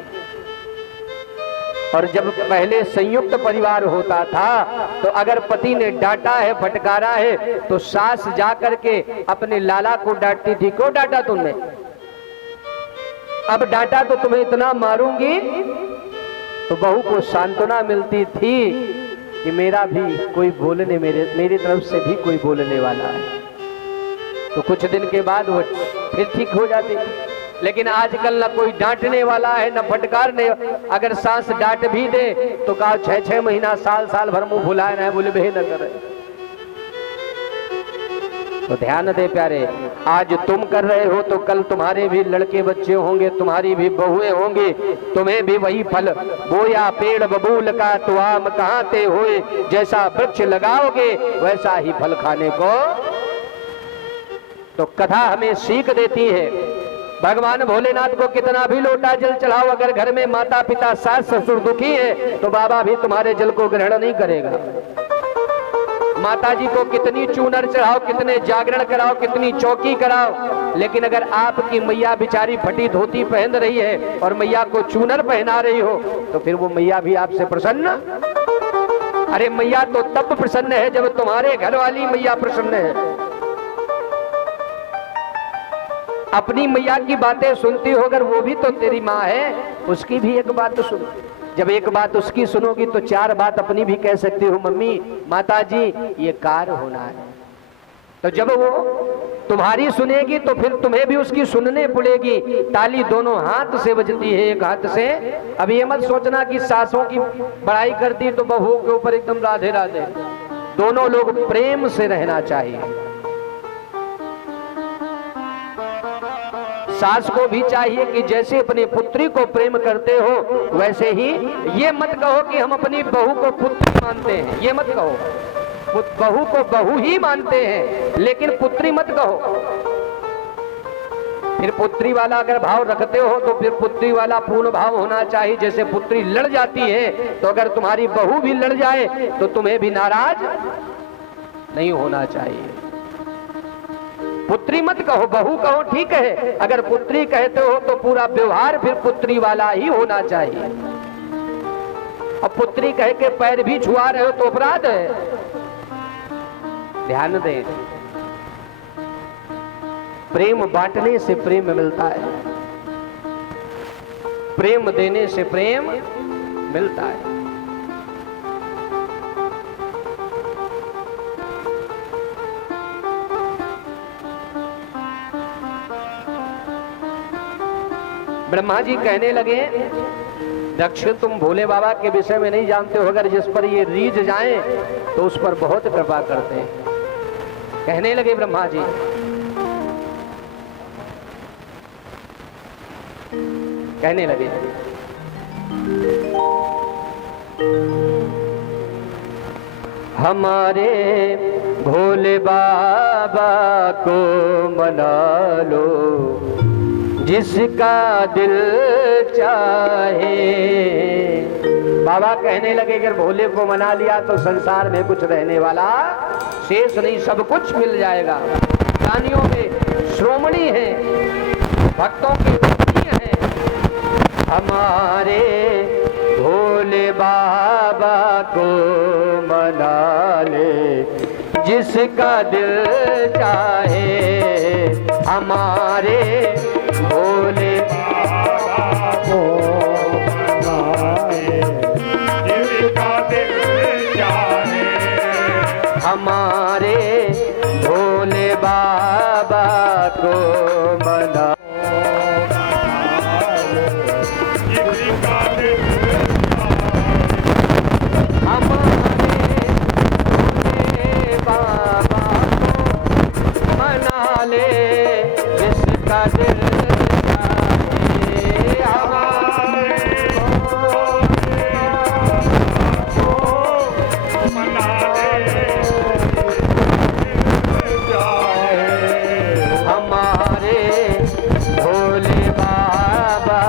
और जब पहले संयुक्त परिवार होता था तो अगर पति ने डांटा है, फटकारा है, तो सास जा करके अपने लाला को डांटती थी, क्यों डांटा तुमने? अब डांटा तो तुम्हें इतना मारूंगी। तो बहू को सांत्वना मिलती थी कि मेरा भी कोई बोलने, मेरी तरफ से भी कोई बोलने वाला है। तो कुछ दिन के बाद वो फिर ठीक हो जाती। लेकिन आजकल ना कोई डांटने वाला है, ना फटकारने। अगर सास डांट भी दे तो कहा 6-6 महीना, साल भर मुंह फुलाए रहे, बोले बे न करे। तो ध्यान दे प्यारे, आज तुम कर रहे हो तो कल तुम्हारे भी लड़के बच्चे होंगे, तुम्हारी भी बहुएं होंगी, तुम्हें भी वही फल। बोया पेड़ बबूल का तो आम कहाँ ते होए, जैसा वृक्ष लगाओगे वैसा ही फल खाने को। तो कथा हमें सीख देती है। भगवान भोलेनाथ को कितना भी लोटा जल चढ़ाओ, अगर घर में माता पिता सास ससुर दुखी है तो बाबा भी तुम्हारे जल को ग्रहण नहीं करेगा। माता जी को कितनी चूनर चढ़ाओ, कितने जागरण कराओ, कितनी चौकी कराओ, लेकिन अगर आपकी मैया बिचारी फटी धोती पहन रही है और मैया को चूनर पहना रही हो तो फिर वो मैया भी आपसे प्रसन्न? अरे मैया तो तब प्रसन्न है जब तुम्हारे घर वाली मैया प्रसन्न है। अपनी मैया की बातें सुनती हो, अगर वो भी तो तेरी माँ है, उसकी भी एक बात तो सुनो। जब एक बात उसकी सुनोगी तो 4 बात अपनी भी कह सकती हो, मम्मी, माता जी ये कार्य होना है। तो जब वो तुम्हारी सुनेगी तो फिर तुम्हें भी उसकी सुनने पड़ेगी। ताली दोनों हाथ से बजती है, एक हाथ से। अब ये मत सोचना कि सासों की बड़ाई कर दी तो बहू के ऊपर एकदम राधे राधे। दोनों लोग प्रेम से रहना चाहिए। सास को भी चाहिए कि जैसे अपनी पुत्री को प्रेम करते हो वैसे ही, ये मत कहो कि हम अपनी बहू को पुत्री मानते हैं, ये मत कहो। बहू को बहू ही मानते हैं लेकिन पुत्री मत कहो। फिर पुत्री वाला अगर भाव रखते हो तो फिर पुत्री वाला पूर्ण भाव होना चाहिए। जैसे पुत्री लड़ जाती है तो अगर तुम्हारी बहू भी लड़ जाए तो तुम्हें भी नाराज नहीं होना चाहिए। पुत्री मत कहो, बहू कहो, ठीक है। अगर पुत्री कहते हो तो पूरा व्यवहार फिर पुत्री वाला ही होना चाहिए। अब पुत्री कह के पैर भी छुआ रहे हो तो अपराध है। ध्यान दें, प्रेम बांटने से प्रेम मिलता है, प्रेम देने से प्रेम मिलता है। ब्रह्मा जी कहने लगे, दक्ष तुम भोले बाबा के विषय में नहीं जानते हो, अगर जिस पर ये रीझ जाएं तो उस पर बहुत कृपा करते हैं। कहने लगे ब्रह्मा जी, कहने लगे, हमारे भोले बाबा को मना लो जिसका दिल चाहे। बाबा कहने लगे अगर भोले को मना लिया तो संसार में कुछ रहने वाला शेष नहीं, सब कुछ मिल जाएगा। दानियों में श्रोमणी है, भक्तों के हैं। हमारे भोले बाबा को मना ले जिसका दिल चाहे। हमारे भोले बाबा को मनाए जिसका दिल चाहे। हमारे भोले बाबा को मना जिसका दिल चाहे। हमारे भोले बाबा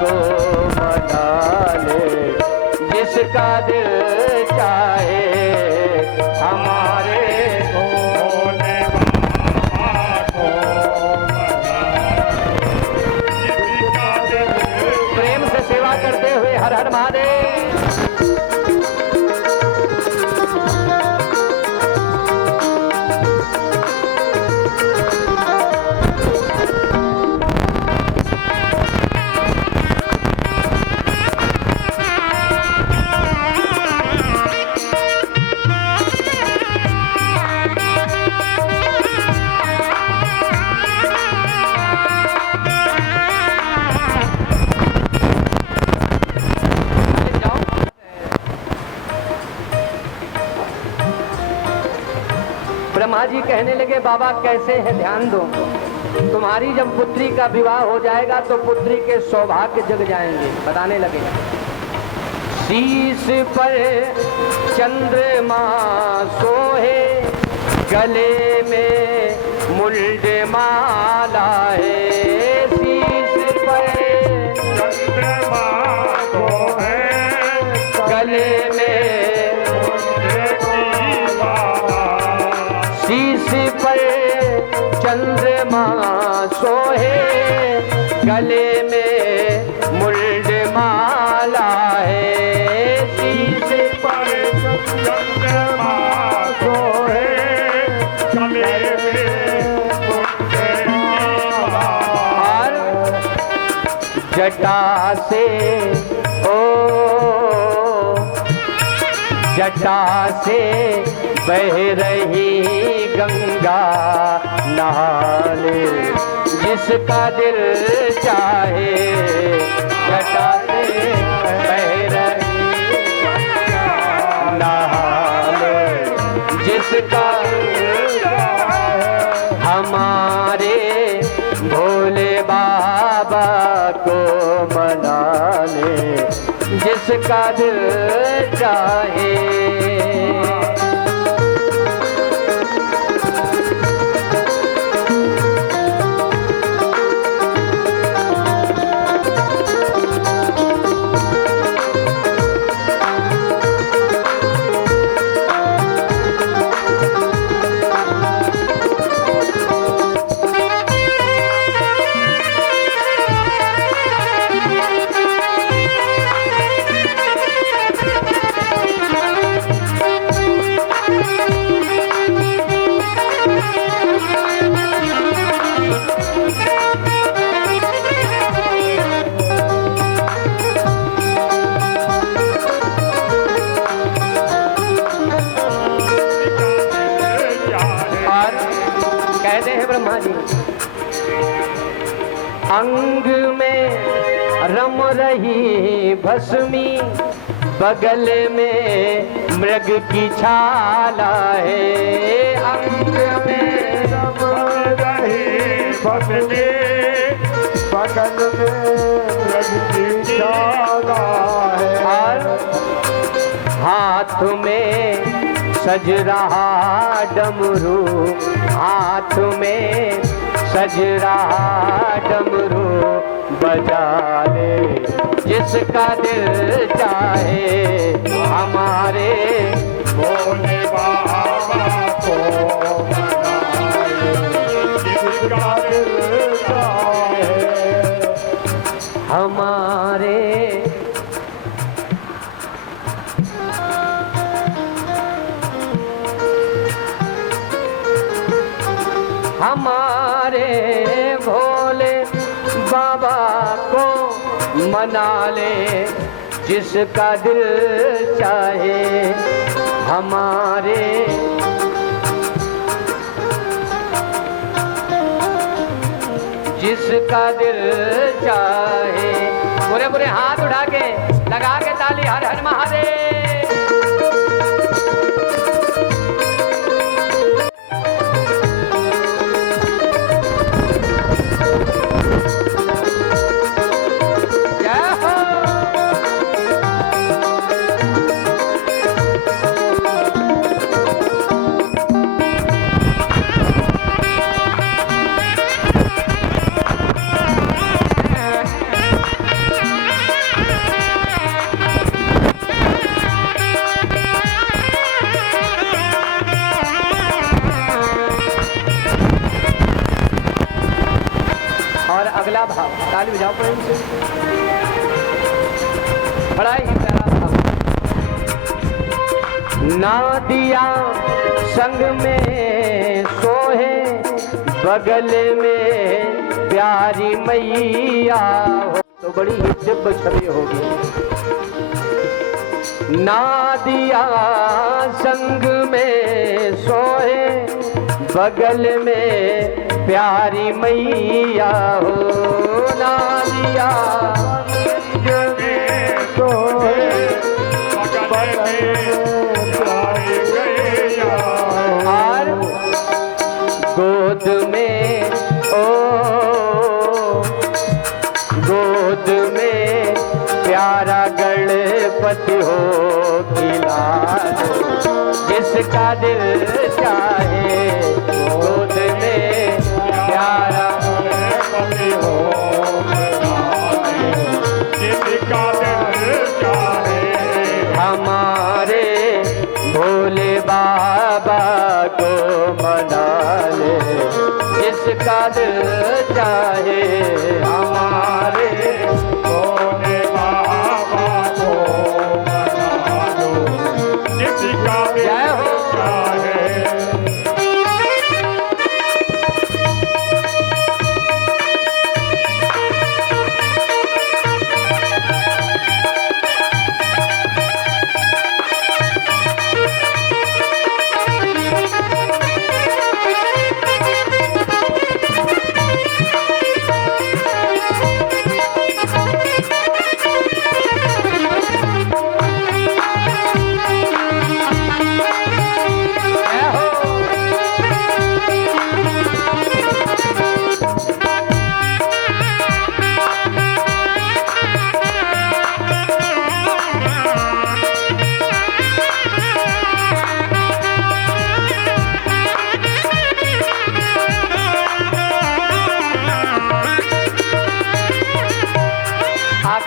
को मनाए जिसका दिल। प्रेम से सेवा करते हुए हर हर महादेव। ब्रह्मा जी कहने लगे बाबा कैसे है, ध्यान दो। तुम्हारी जब पुत्री का विवाह हो जाएगा तो पुत्री के सौभाग्य जग जाएंगे। बताने लगे, शीश पर चंद्रमा सोहे, गले में मुंड माला है। शीश पर चंद्रमा सोहे, गले में शीश पर चंद्रमा सोहे, गले में मुंड माला है। शीश पर चंद्रमा सोहे, गले में मुंड माला। और जटा से जटा से बह रही गंगा नहाने जिसका दिल चाहे। जटा से बह रही गंगा नहाने जिसका दिल चाहे। हमारे भोले भोले बाबा को मना ले जिसका दिल चाहे। कहते हैं ब्रह्मा जी, अंग में रम रही भस्मी, बगल में मृग की छाला है। अंग में रम रही भस्मी, बगल में मृग की छाला है। और हाथ में सज रहा डमरू, हाथ में सज रहा डमरू, बजा ले जिसका दिल चाहे। हमारे भोले बाबा को मना ले जिसका दिल चाहे। हमारे हमारे भोले बाबा को मना ले जिसका दिल चाहे। हमारे जिसका दिल चाहे। पूरे पूरे हाथ उठा के लगा के ताली, हर हर महादेव। और अगला भाव ताली बजाओ प्रेम से, बड़ा ही प्यारा भाव। ना दिया संग में सोहे, बगल में प्यारी मैया हो, तो बड़ी ही दिव्य छवि होगी। ना दिया संग में सोहे, बगल में प्यारी मैया हो। ना दिया संग में सोए, बगल में प्यारी मैया। और गोद में गोद में प्यारा गणपति हो खिलाओ जिसका दिल चाहे। गोद में प्यारा गणपति हो जिसका दिल चाहे। हमारे भोले बाबा को मना ले जिसका दिल चाहे। हमारे भोले बाबा को मना लो जिसका दिल जय हो। चाहे।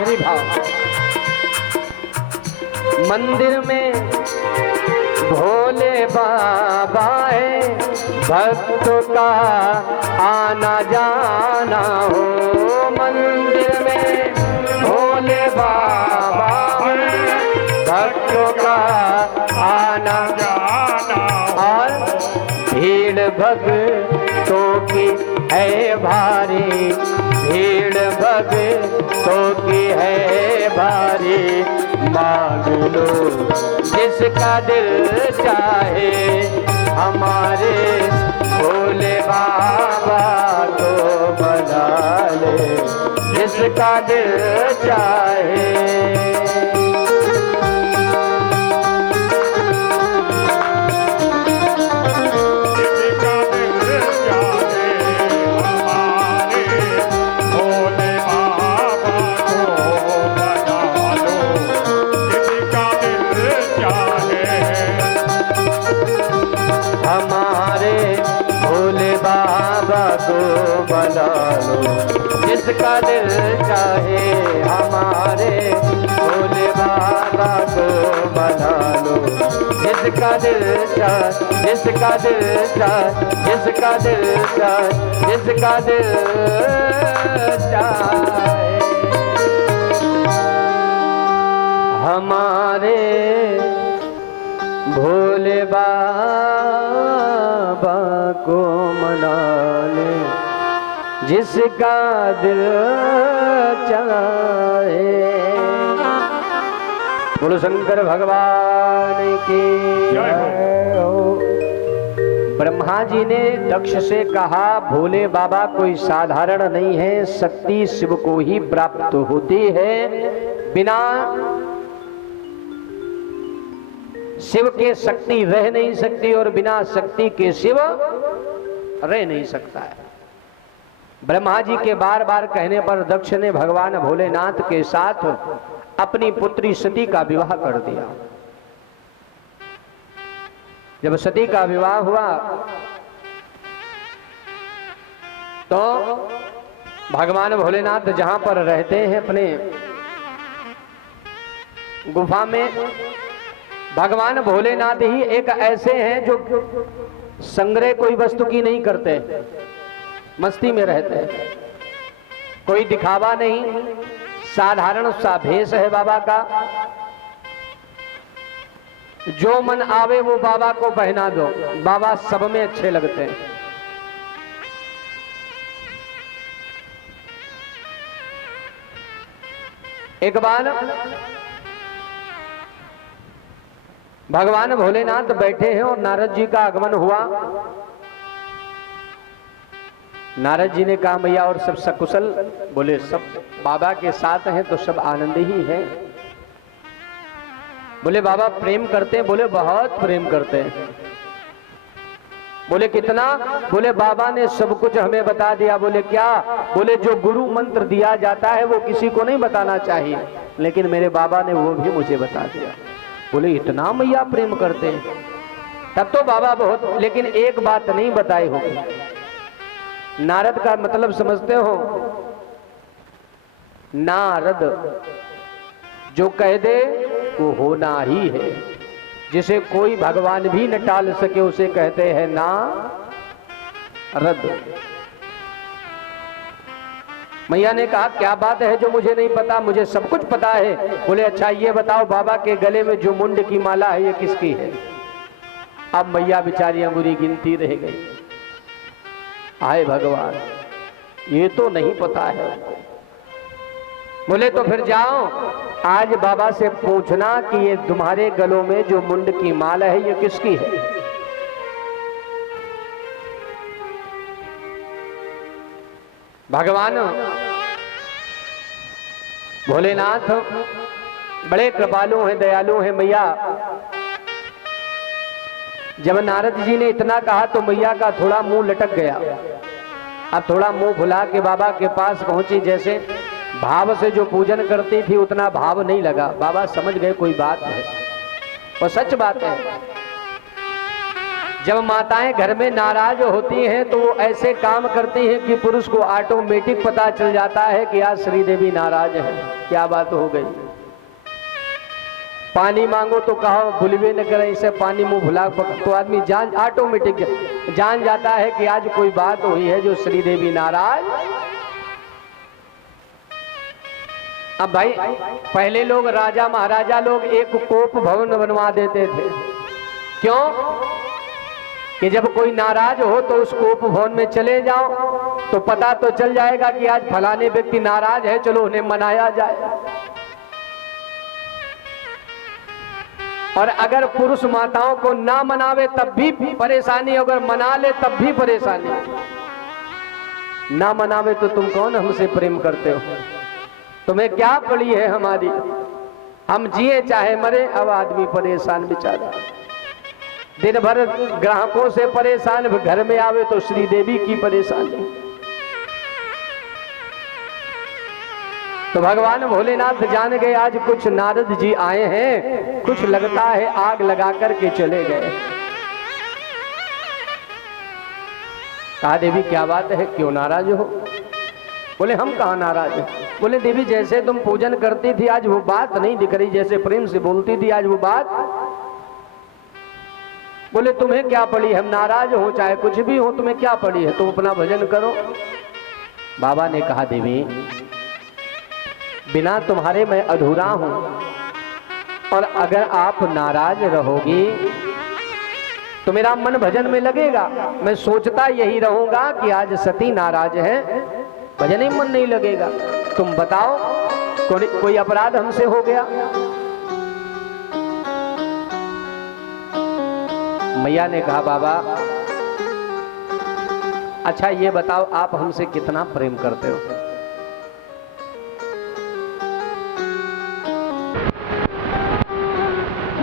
आखिरी भाव। मंदिर में भोले बाबा है, भक्तों का आना जाना हो। मंदिर में भोले बाबा है, भक्तों का आना जाना और भीड़ भक्तों की है भारी, भीड़ भक्तों की है भारी। मांग लो जिसका दिल चाहे, हमारे भोले बाबा को मना ले जिसका दिल चाहे। जिसका दिल चाहे, हमारे भोले बाबा को बना लो। जिसका दिल चाहे, जिसका दिल चाहे, जिसका दिल चाहे, जिसका दिल चाहे, हमारे भोले बाबा को मना ले जिसका दिल चाहे। बोलो शंकर भगवान की जय हो। ब्रह्मा जी ने दक्ष से कहा, भोले बाबा कोई साधारण नहीं है, शक्ति शिव को ही प्राप्त होती है। बिना शिव के शक्ति रह नहीं सकती और बिना शक्ति के शिव रह नहीं सकता है। ब्रह्मा जी के बार बार कहने पर दक्ष ने भगवान भोलेनाथ के साथ अपनी पुत्री सती का विवाह कर दिया। जब सती का विवाह हुआ तो भगवान भोलेनाथ जहां पर रहते हैं अपने गुफा में, भगवान भोलेनाथ ही एक ऐसे हैं जो संग्रह कोई वस्तु की नहीं करते, मस्ती में रहते हैं। कोई दिखावा नहीं, साधारण सा भेष है बाबा का। जो मन आवे वो बाबा को पहना दो, बाबा सब में अच्छे लगते हैं। एक बार भगवान भोलेनाथ बैठे हैं और नारद जी का आगमन हुआ। नारद जी ने कहा, मैया और सब सकुशल? बोले सब बाबा के साथ हैं तो सब आनंद ही है। बोले बाबा प्रेम करते हैं? बोले बहुत प्रेम करते हैं। बोले कितना? बोले बाबा ने सब कुछ हमें बता दिया। बोले क्या? बोले जो गुरु मंत्र दिया जाता है वो किसी को नहीं बताना चाहिए, लेकिन मेरे बाबा ने वो भी मुझे बता दिया। बोले इतना मैया प्रेम करते हैं? तब तो बाबा बहुत, लेकिन एक बात नहीं बताई होगी। नारद का मतलब समझते हो? नारद जो कह दे वो होना ही है, जिसे कोई भगवान भी न टाल सके उसे कहते हैं नारद। मैया ने कहा क्या बात है जो मुझे नहीं पता? मुझे सब कुछ पता है। बोले अच्छा ये बताओ, बाबा के गले में जो मुंड की माला है ये किसकी है? अब मैया बेचारी अंगुरी गिनती रह गई। हाय भगवान, ये तो नहीं पता है। बोले तो फिर जाओ आज बाबा से पूछना कि ये तुम्हारे गलों में जो मुंड की माला है ये किसकी है? भगवान भोलेनाथ बड़े कृपालु हैं, दयालु हैं। मैया जब नारद जी ने इतना कहा तो मैया का थोड़ा मुंह लटक गया। अब थोड़ा मुंह फुला के बाबा के पास पहुंची, जैसे भाव से जो पूजन करती थी उतना भाव नहीं लगा। बाबा समझ गए कोई बात है और सच बात है। जब माताएं घर में नाराज होती हैं तो वो ऐसे काम करती हैं कि पुरुष को ऑटोमेटिक पता चल जाता है कि आज श्रीदेवी नाराज है, क्या बात हो गई। पानी मांगो तो कहो भूलवे न करे, इसे पानी मुंह भुला तो आदमी जान ऑटोमेटिक जान जाता है कि आज कोई बात हुई है जो श्रीदेवी नाराज। अब भाई पहले लोग राजा महाराजा लोग एक कोप भवन बनवा देते थे, क्यों कि जब कोई नाराज हो तो उस कोप भवन में चले जाओ तो पता तो चल जाएगा कि आज फलाने व्यक्ति नाराज है, चलो उन्हें मनाया जाए। और अगर पुरुष माताओं को ना मनावे तब भी परेशानी, अगर मना ले तब भी परेशानी। ना मनावे तो तुम कौन हमसे प्रेम करते हो, तुम्हें क्या पड़ी है हमारी, हम जिए चाहे मरे। अब आदमी परेशान बेचारा, दिन भर ग्राहकों से परेशान, घर में आवे तो श्रीदेवी की परेशानी। तो भगवान भोलेनाथ जान गए आज कुछ नारद जी आए हैं, कुछ लगता है आग लगा करके चले गए। कहा देवी क्या बात है, क्यों नाराज हो? बोले हम कहाँ नाराज हैं। बोले देवी जैसे तुम पूजन करती थी आज वो बात नहीं दिख रही, जैसे प्रेम से बोलती थी आज वो बात। बोले तुम्हें क्या पड़ी, हम नाराज हो चाहे कुछ भी हो, तुम्हें क्या पड़ी है, तुम अपना भजन करो। बाबा ने कहा देवी बिना तुम्हारे मैं अधूरा हूं, और अगर आप नाराज रहोगी तो मेरा मन भजन में लगेगा। मैं सोचता यही रहूंगा कि आज सती नाराज है, भजन ही मन नहीं लगेगा। तुम बताओ कोई अपराध हमसे हो गया? मैया ने कहा बाबा अच्छा ये बताओ आप हमसे कितना प्रेम करते हो?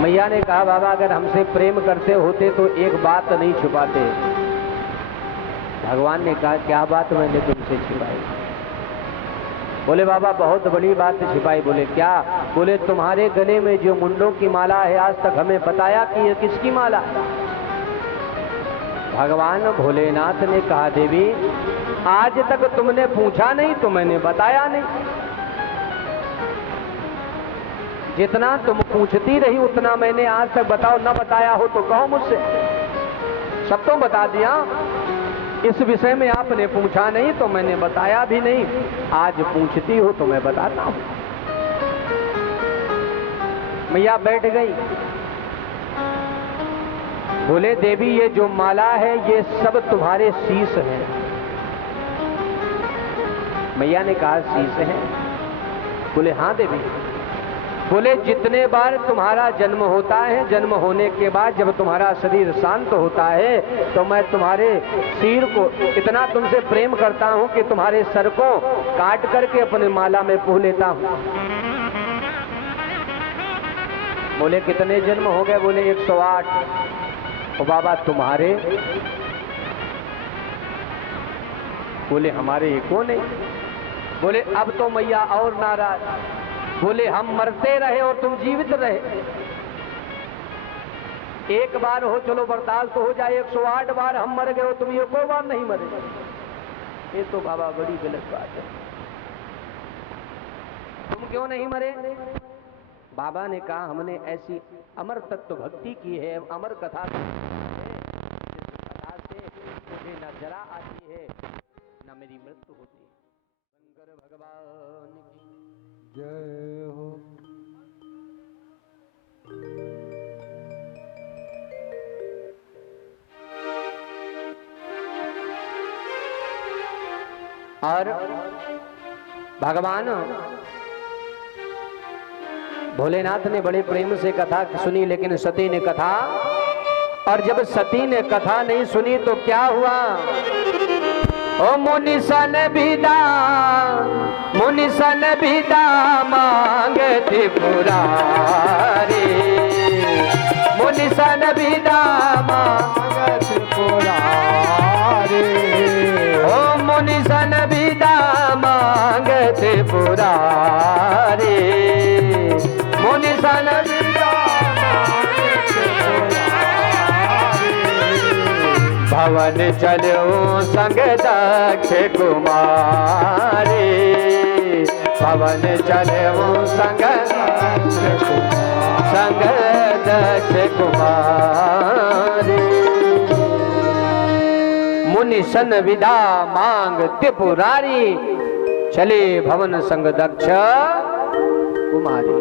मैया ने कहा बाबा अगर हमसे प्रेम करते होते तो एक बात नहीं छुपाते। भगवान ने कहा क्या बात मैंने तुमसे छिपाई? बोले बाबा बहुत बड़ी बात छिपाई। बोले क्या? बोले तुम्हारे गले में जो मुंडों की माला है आज तक हमें बताया कि ये किसकी माला है? भगवान भोलेनाथ ने कहा देवी आज तक तुमने पूछा नहीं तो मैंने बताया नहीं। जितना तुम पूछती रही उतना मैंने आज तक बताओ न बताया हो तो कहो मुझसे, सब तो बता दिया। इस विषय में आपने पूछा नहीं तो मैंने बताया भी नहीं, आज पूछती हो तो मैं बताता हूं। मैया बैठ गई। बोले देवी ये जो माला है ये सब तुम्हारे शीश हैं। मैया ने कहा शीश है? बोले हाँ देवी। बोले जितने बार तुम्हारा जन्म होता है, जन्म होने के बाद जब तुम्हारा शरीर शांत होता है तो मैं तुम्हारे सिर को इतना तुमसे प्रेम करता हूं कि तुम्हारे सर को काट करके अपने माला में पोह लेता हूं। बोले कितने जन्म हो गए? बोले 108। ओ बाबा तुम्हारे? बोले हमारे एको नहीं। बोले अब तो मैया और नाराज। बोले हम मरते रहे और तुम जीवित रहे, एक बार हो चलो बर्दाश्त हो जाए, 108 बार हम मर गए हो तुम ये कोई बार नहीं मरे, ये तो बाबा बड़ी गलत बात है। तुम क्यों नहीं मरे? बाबा ने कहा हमने ऐसी अमर तत्व भक्ति की है, अमर कथा से मुझे न जरा आती है न मेरी मृत्यु होती है। शंकर भगवान की जय हो। और भगवान भोलेनाथ ने बड़े प्रेम से कथा सुनी, लेकिन सती ने कथा, और जब सती ने कथा नहीं सुनी तो क्या हुआ? ओ मुनिसन विदा मांगे त्रिपुरारी, मुनिसन विदा मांगे त्रिपुरारी, ओ मुनिसन विदा मांगे त्रिपुरारी, मुनिसन विदा मांगे त्रिपुरारी। पवन चलो संग दक्ष कुमारी, पवन चलो संग दक्ष कुमारी। मुनि सन विदा मांग त्रिपुरारी, चले भवन संग दक्ष कुमारी।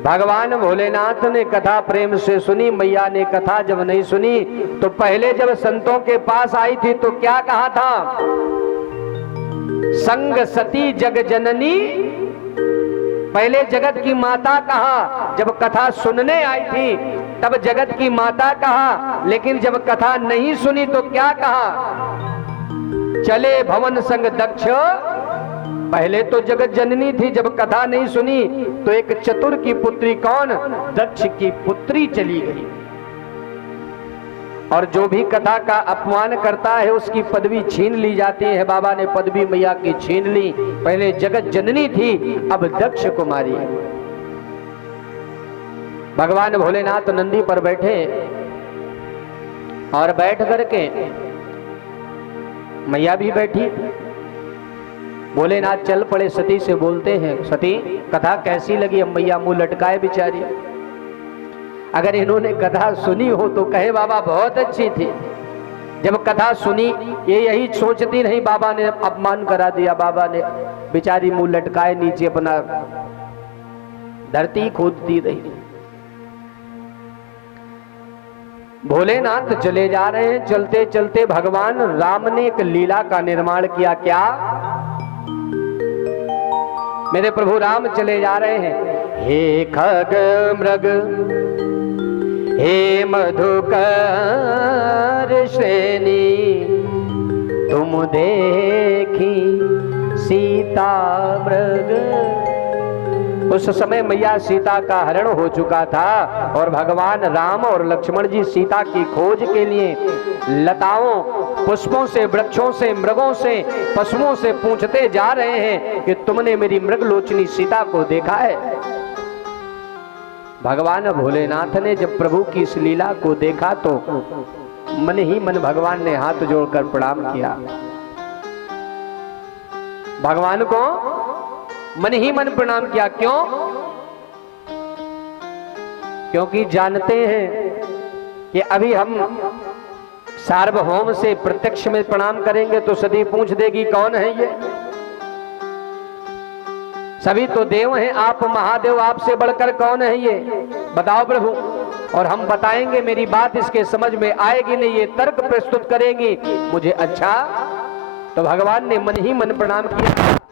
भगवान भोलेनाथ ने कथा प्रेम से सुनी, मैया ने कथा जब नहीं सुनी तो पहले जब संतों के पास आई थी तो क्या कहा था? संग सती जग जननी, पहले जगत की माता कहा, जब कथा सुनने आई थी तब जगत की माता कहा, लेकिन जब कथा नहीं सुनी तो क्या कहा? चले भवन संग दक्ष। पहले तो जगत जननी थी, जब कथा नहीं सुनी तो एक चतुर की पुत्री कौन? दक्ष की पुत्री चली गई। और जो भी कथा का अपमान करता है उसकी पदवी छीन ली जाती है। बाबा ने पदवी मैया की छीन ली। पहले जगत जननी थी, अब दक्ष कुमारी। भगवान भोलेनाथ नंदी पर बैठे और बैठ करके मैया भी बैठी। भोलेनाथ चल पड़े, सती से बोलते हैं, सती कथा कैसी लगी? अब मैया मुंह लटकाए बेचारी। अगर इन्होंने कथा सुनी हो तो कहे बाबा बहुत अच्छी थी। जब कथा सुनी ये यही सोचती नहीं बाबा ने अपमान करा दिया। बाबा ने बेचारी मुंह लटकाए नीचे अपना धरती खोदती रही। भोलेनाथ चले जा रहे हैं। चलते चलते भगवान राम ने एक लीला का निर्माण किया। क्या? मेरे प्रभु राम चले जा रहे हैं। हे खग मृग हे मधुकर श्रेणी, तुम देखी सीता मृग। उस समय मैया सीता का हरण हो चुका था और भगवान राम और लक्ष्मण जी सीता की खोज के लिए लताओं, पुष्पों से, वृक्षों से, मृगों से, पशुओं से पूछते जा रहे हैं कि तुमने मेरी मृगलोचनी सीता को देखा है? भगवान भोलेनाथ ने जब प्रभु की इस लीला को देखा तो मन ही मन भगवान ने हाथ जोड़कर प्रणाम किया। भगवान को मन ही मन प्रणाम किया। क्यों? क्योंकि जानते हैं कि अभी हम सार्वभौम से प्रत्यक्ष में प्रणाम करेंगे तो सती पूछ देगी कौन है ये? सभी तो देव हैं, आप महादेव, आपसे बढ़कर कौन है ये? बताओ प्रभु। और हम बताएंगे, मेरी बात इसके समझ में आएगी नहीं, ये तर्क प्रस्तुत करेंगी मुझे। अच्छा, तो भगवान ने मन ही मन प्रणाम किया।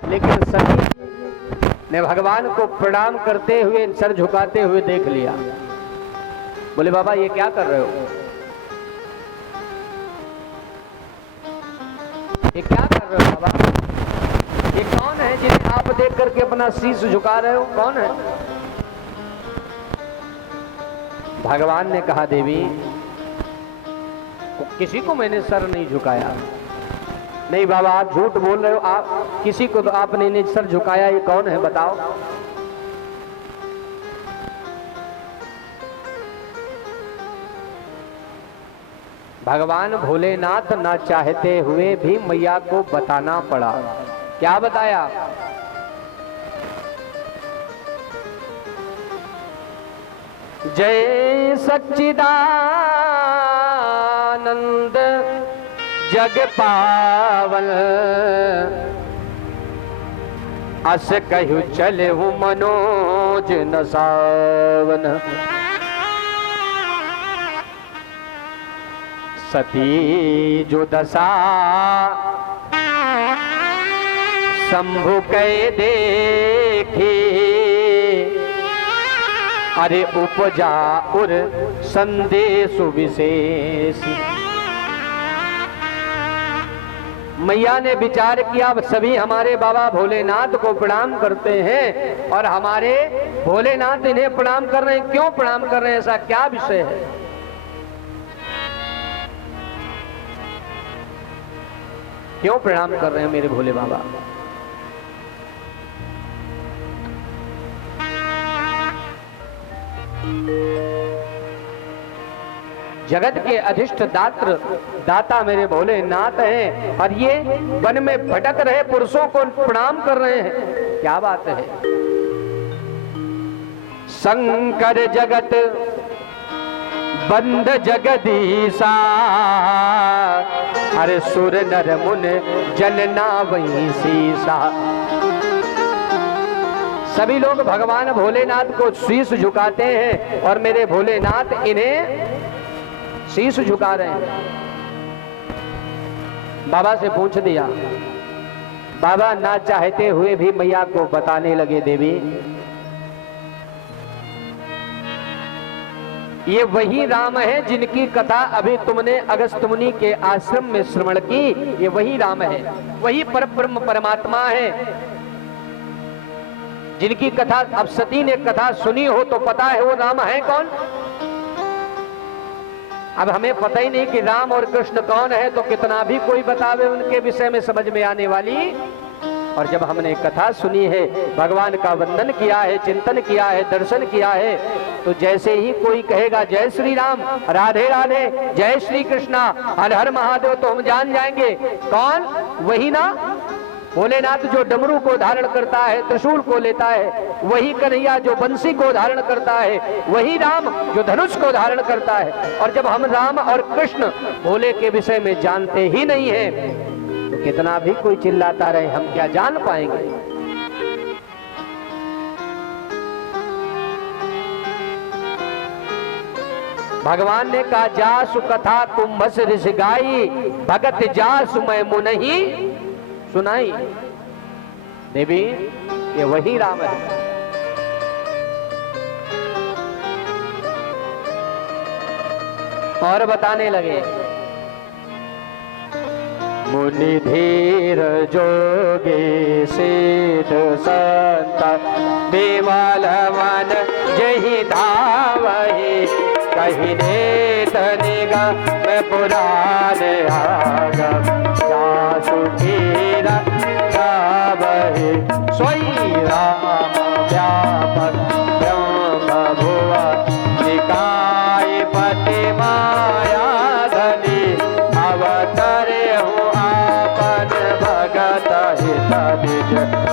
लेकिन सती ने भगवान को प्रणाम करते हुए, सर झुकाते हुए देख लिया। बोले बाबा ये क्या कर रहे हो? ये क्या कर रहे हो बाबा? ये कौन है जिन्हें आप देख करके अपना शीश झुका रहे हो? कौन है? भगवान ने कहा देवी किसी को मैंने सर नहीं झुकाया। नहीं बाबा आप झूठ बोल रहे हो, आप किसी को तो आपने नहीं सर झुकाया। ये कौन है बताओ? भगवान भोलेनाथ ना चाहते हुए भी मैया को बताना पड़ा। क्या बताया? जय सच्चिदानंद जग पावन, अस कहु चले मनोज न सावन। सती जो दशा शंभु कै देखी, अरे उपजा उर संदेश विशेष। मैया ने विचार किया सभी हमारे बाबा भोलेनाथ को प्रणाम करते हैं और हमारे भोलेनाथ इन्हें प्रणाम कर रहे हैं। क्यों प्रणाम कर रहे हैं? ऐसा क्या विषय है? क्यों प्रणाम कर रहे हैं मेरे भोले बाबा? जगत के अधिष्ठ दाता मेरे भोलेनाथ हैं, और ये वन में भटक रहे पुरुषों को प्रणाम कर रहे हैं। क्या बात है। शंकर जगत बंद जगदीशा, अरे सुर नर मुन जलना वही सीसा। सभी लोग भगवान भोलेनाथ को शीश झुकाते हैं और मेरे भोलेनाथ इन्हें शीश झुका रहे हैं। बाबा से पूछ दिया, बाबा ना चाहते हुए भी मैया को बताने लगे, देवी ये वही राम है जिनकी कथा अभी तुमने अगस्त मुनि के आश्रम में श्रवण की। ये वही राम है, वही परब्रह्म परमात्मा है जिनकी कथा अब सती ने कथा सुनी हो तो पता है वो राम है कौन। अब हमें पता ही नहीं कि राम और कृष्ण कौन है, तो कितना भी कोई बतावे उनके विषय में समझ में आने वाली। और जब हमने कथा सुनी है, भगवान का वंदन किया है, चिंतन किया है, दर्शन किया है, तो जैसे ही कोई कहेगा जय श्री राम, राधे राधे, जय श्री कृष्णा, हर हर महादेव, तो हम जान जाएंगे कौन, वही ना भोलेनाथ जो डमरू को धारण करता है, त्रिशूल को लेता है, वही कन्हैया जो बंसी को धारण करता है, वही राम जो धनुष को धारण करता है। और जब हम राम और कृष्ण भोले के विषय में जानते ही नहीं है, तो कितना भी कोई चिल्लाता रहे, हम क्या जान पाएंगे। भगवान ने कहा जासु कथा कुंभस ऋषि गाई, भगत जासु मैं मुनहि सुनाई। देवी ये वही राम है। और बताने लगे, मुनि धीर जोगी सिद्ध संत, देवाल मन जही धावही, कही नेत निगम पुराण आगम, जासु कीरा गावही, सोई राम व्यापक ब्रह्म भुवा, निकाय पति माया धनी, अवतरे हो आपन भगत हित निज।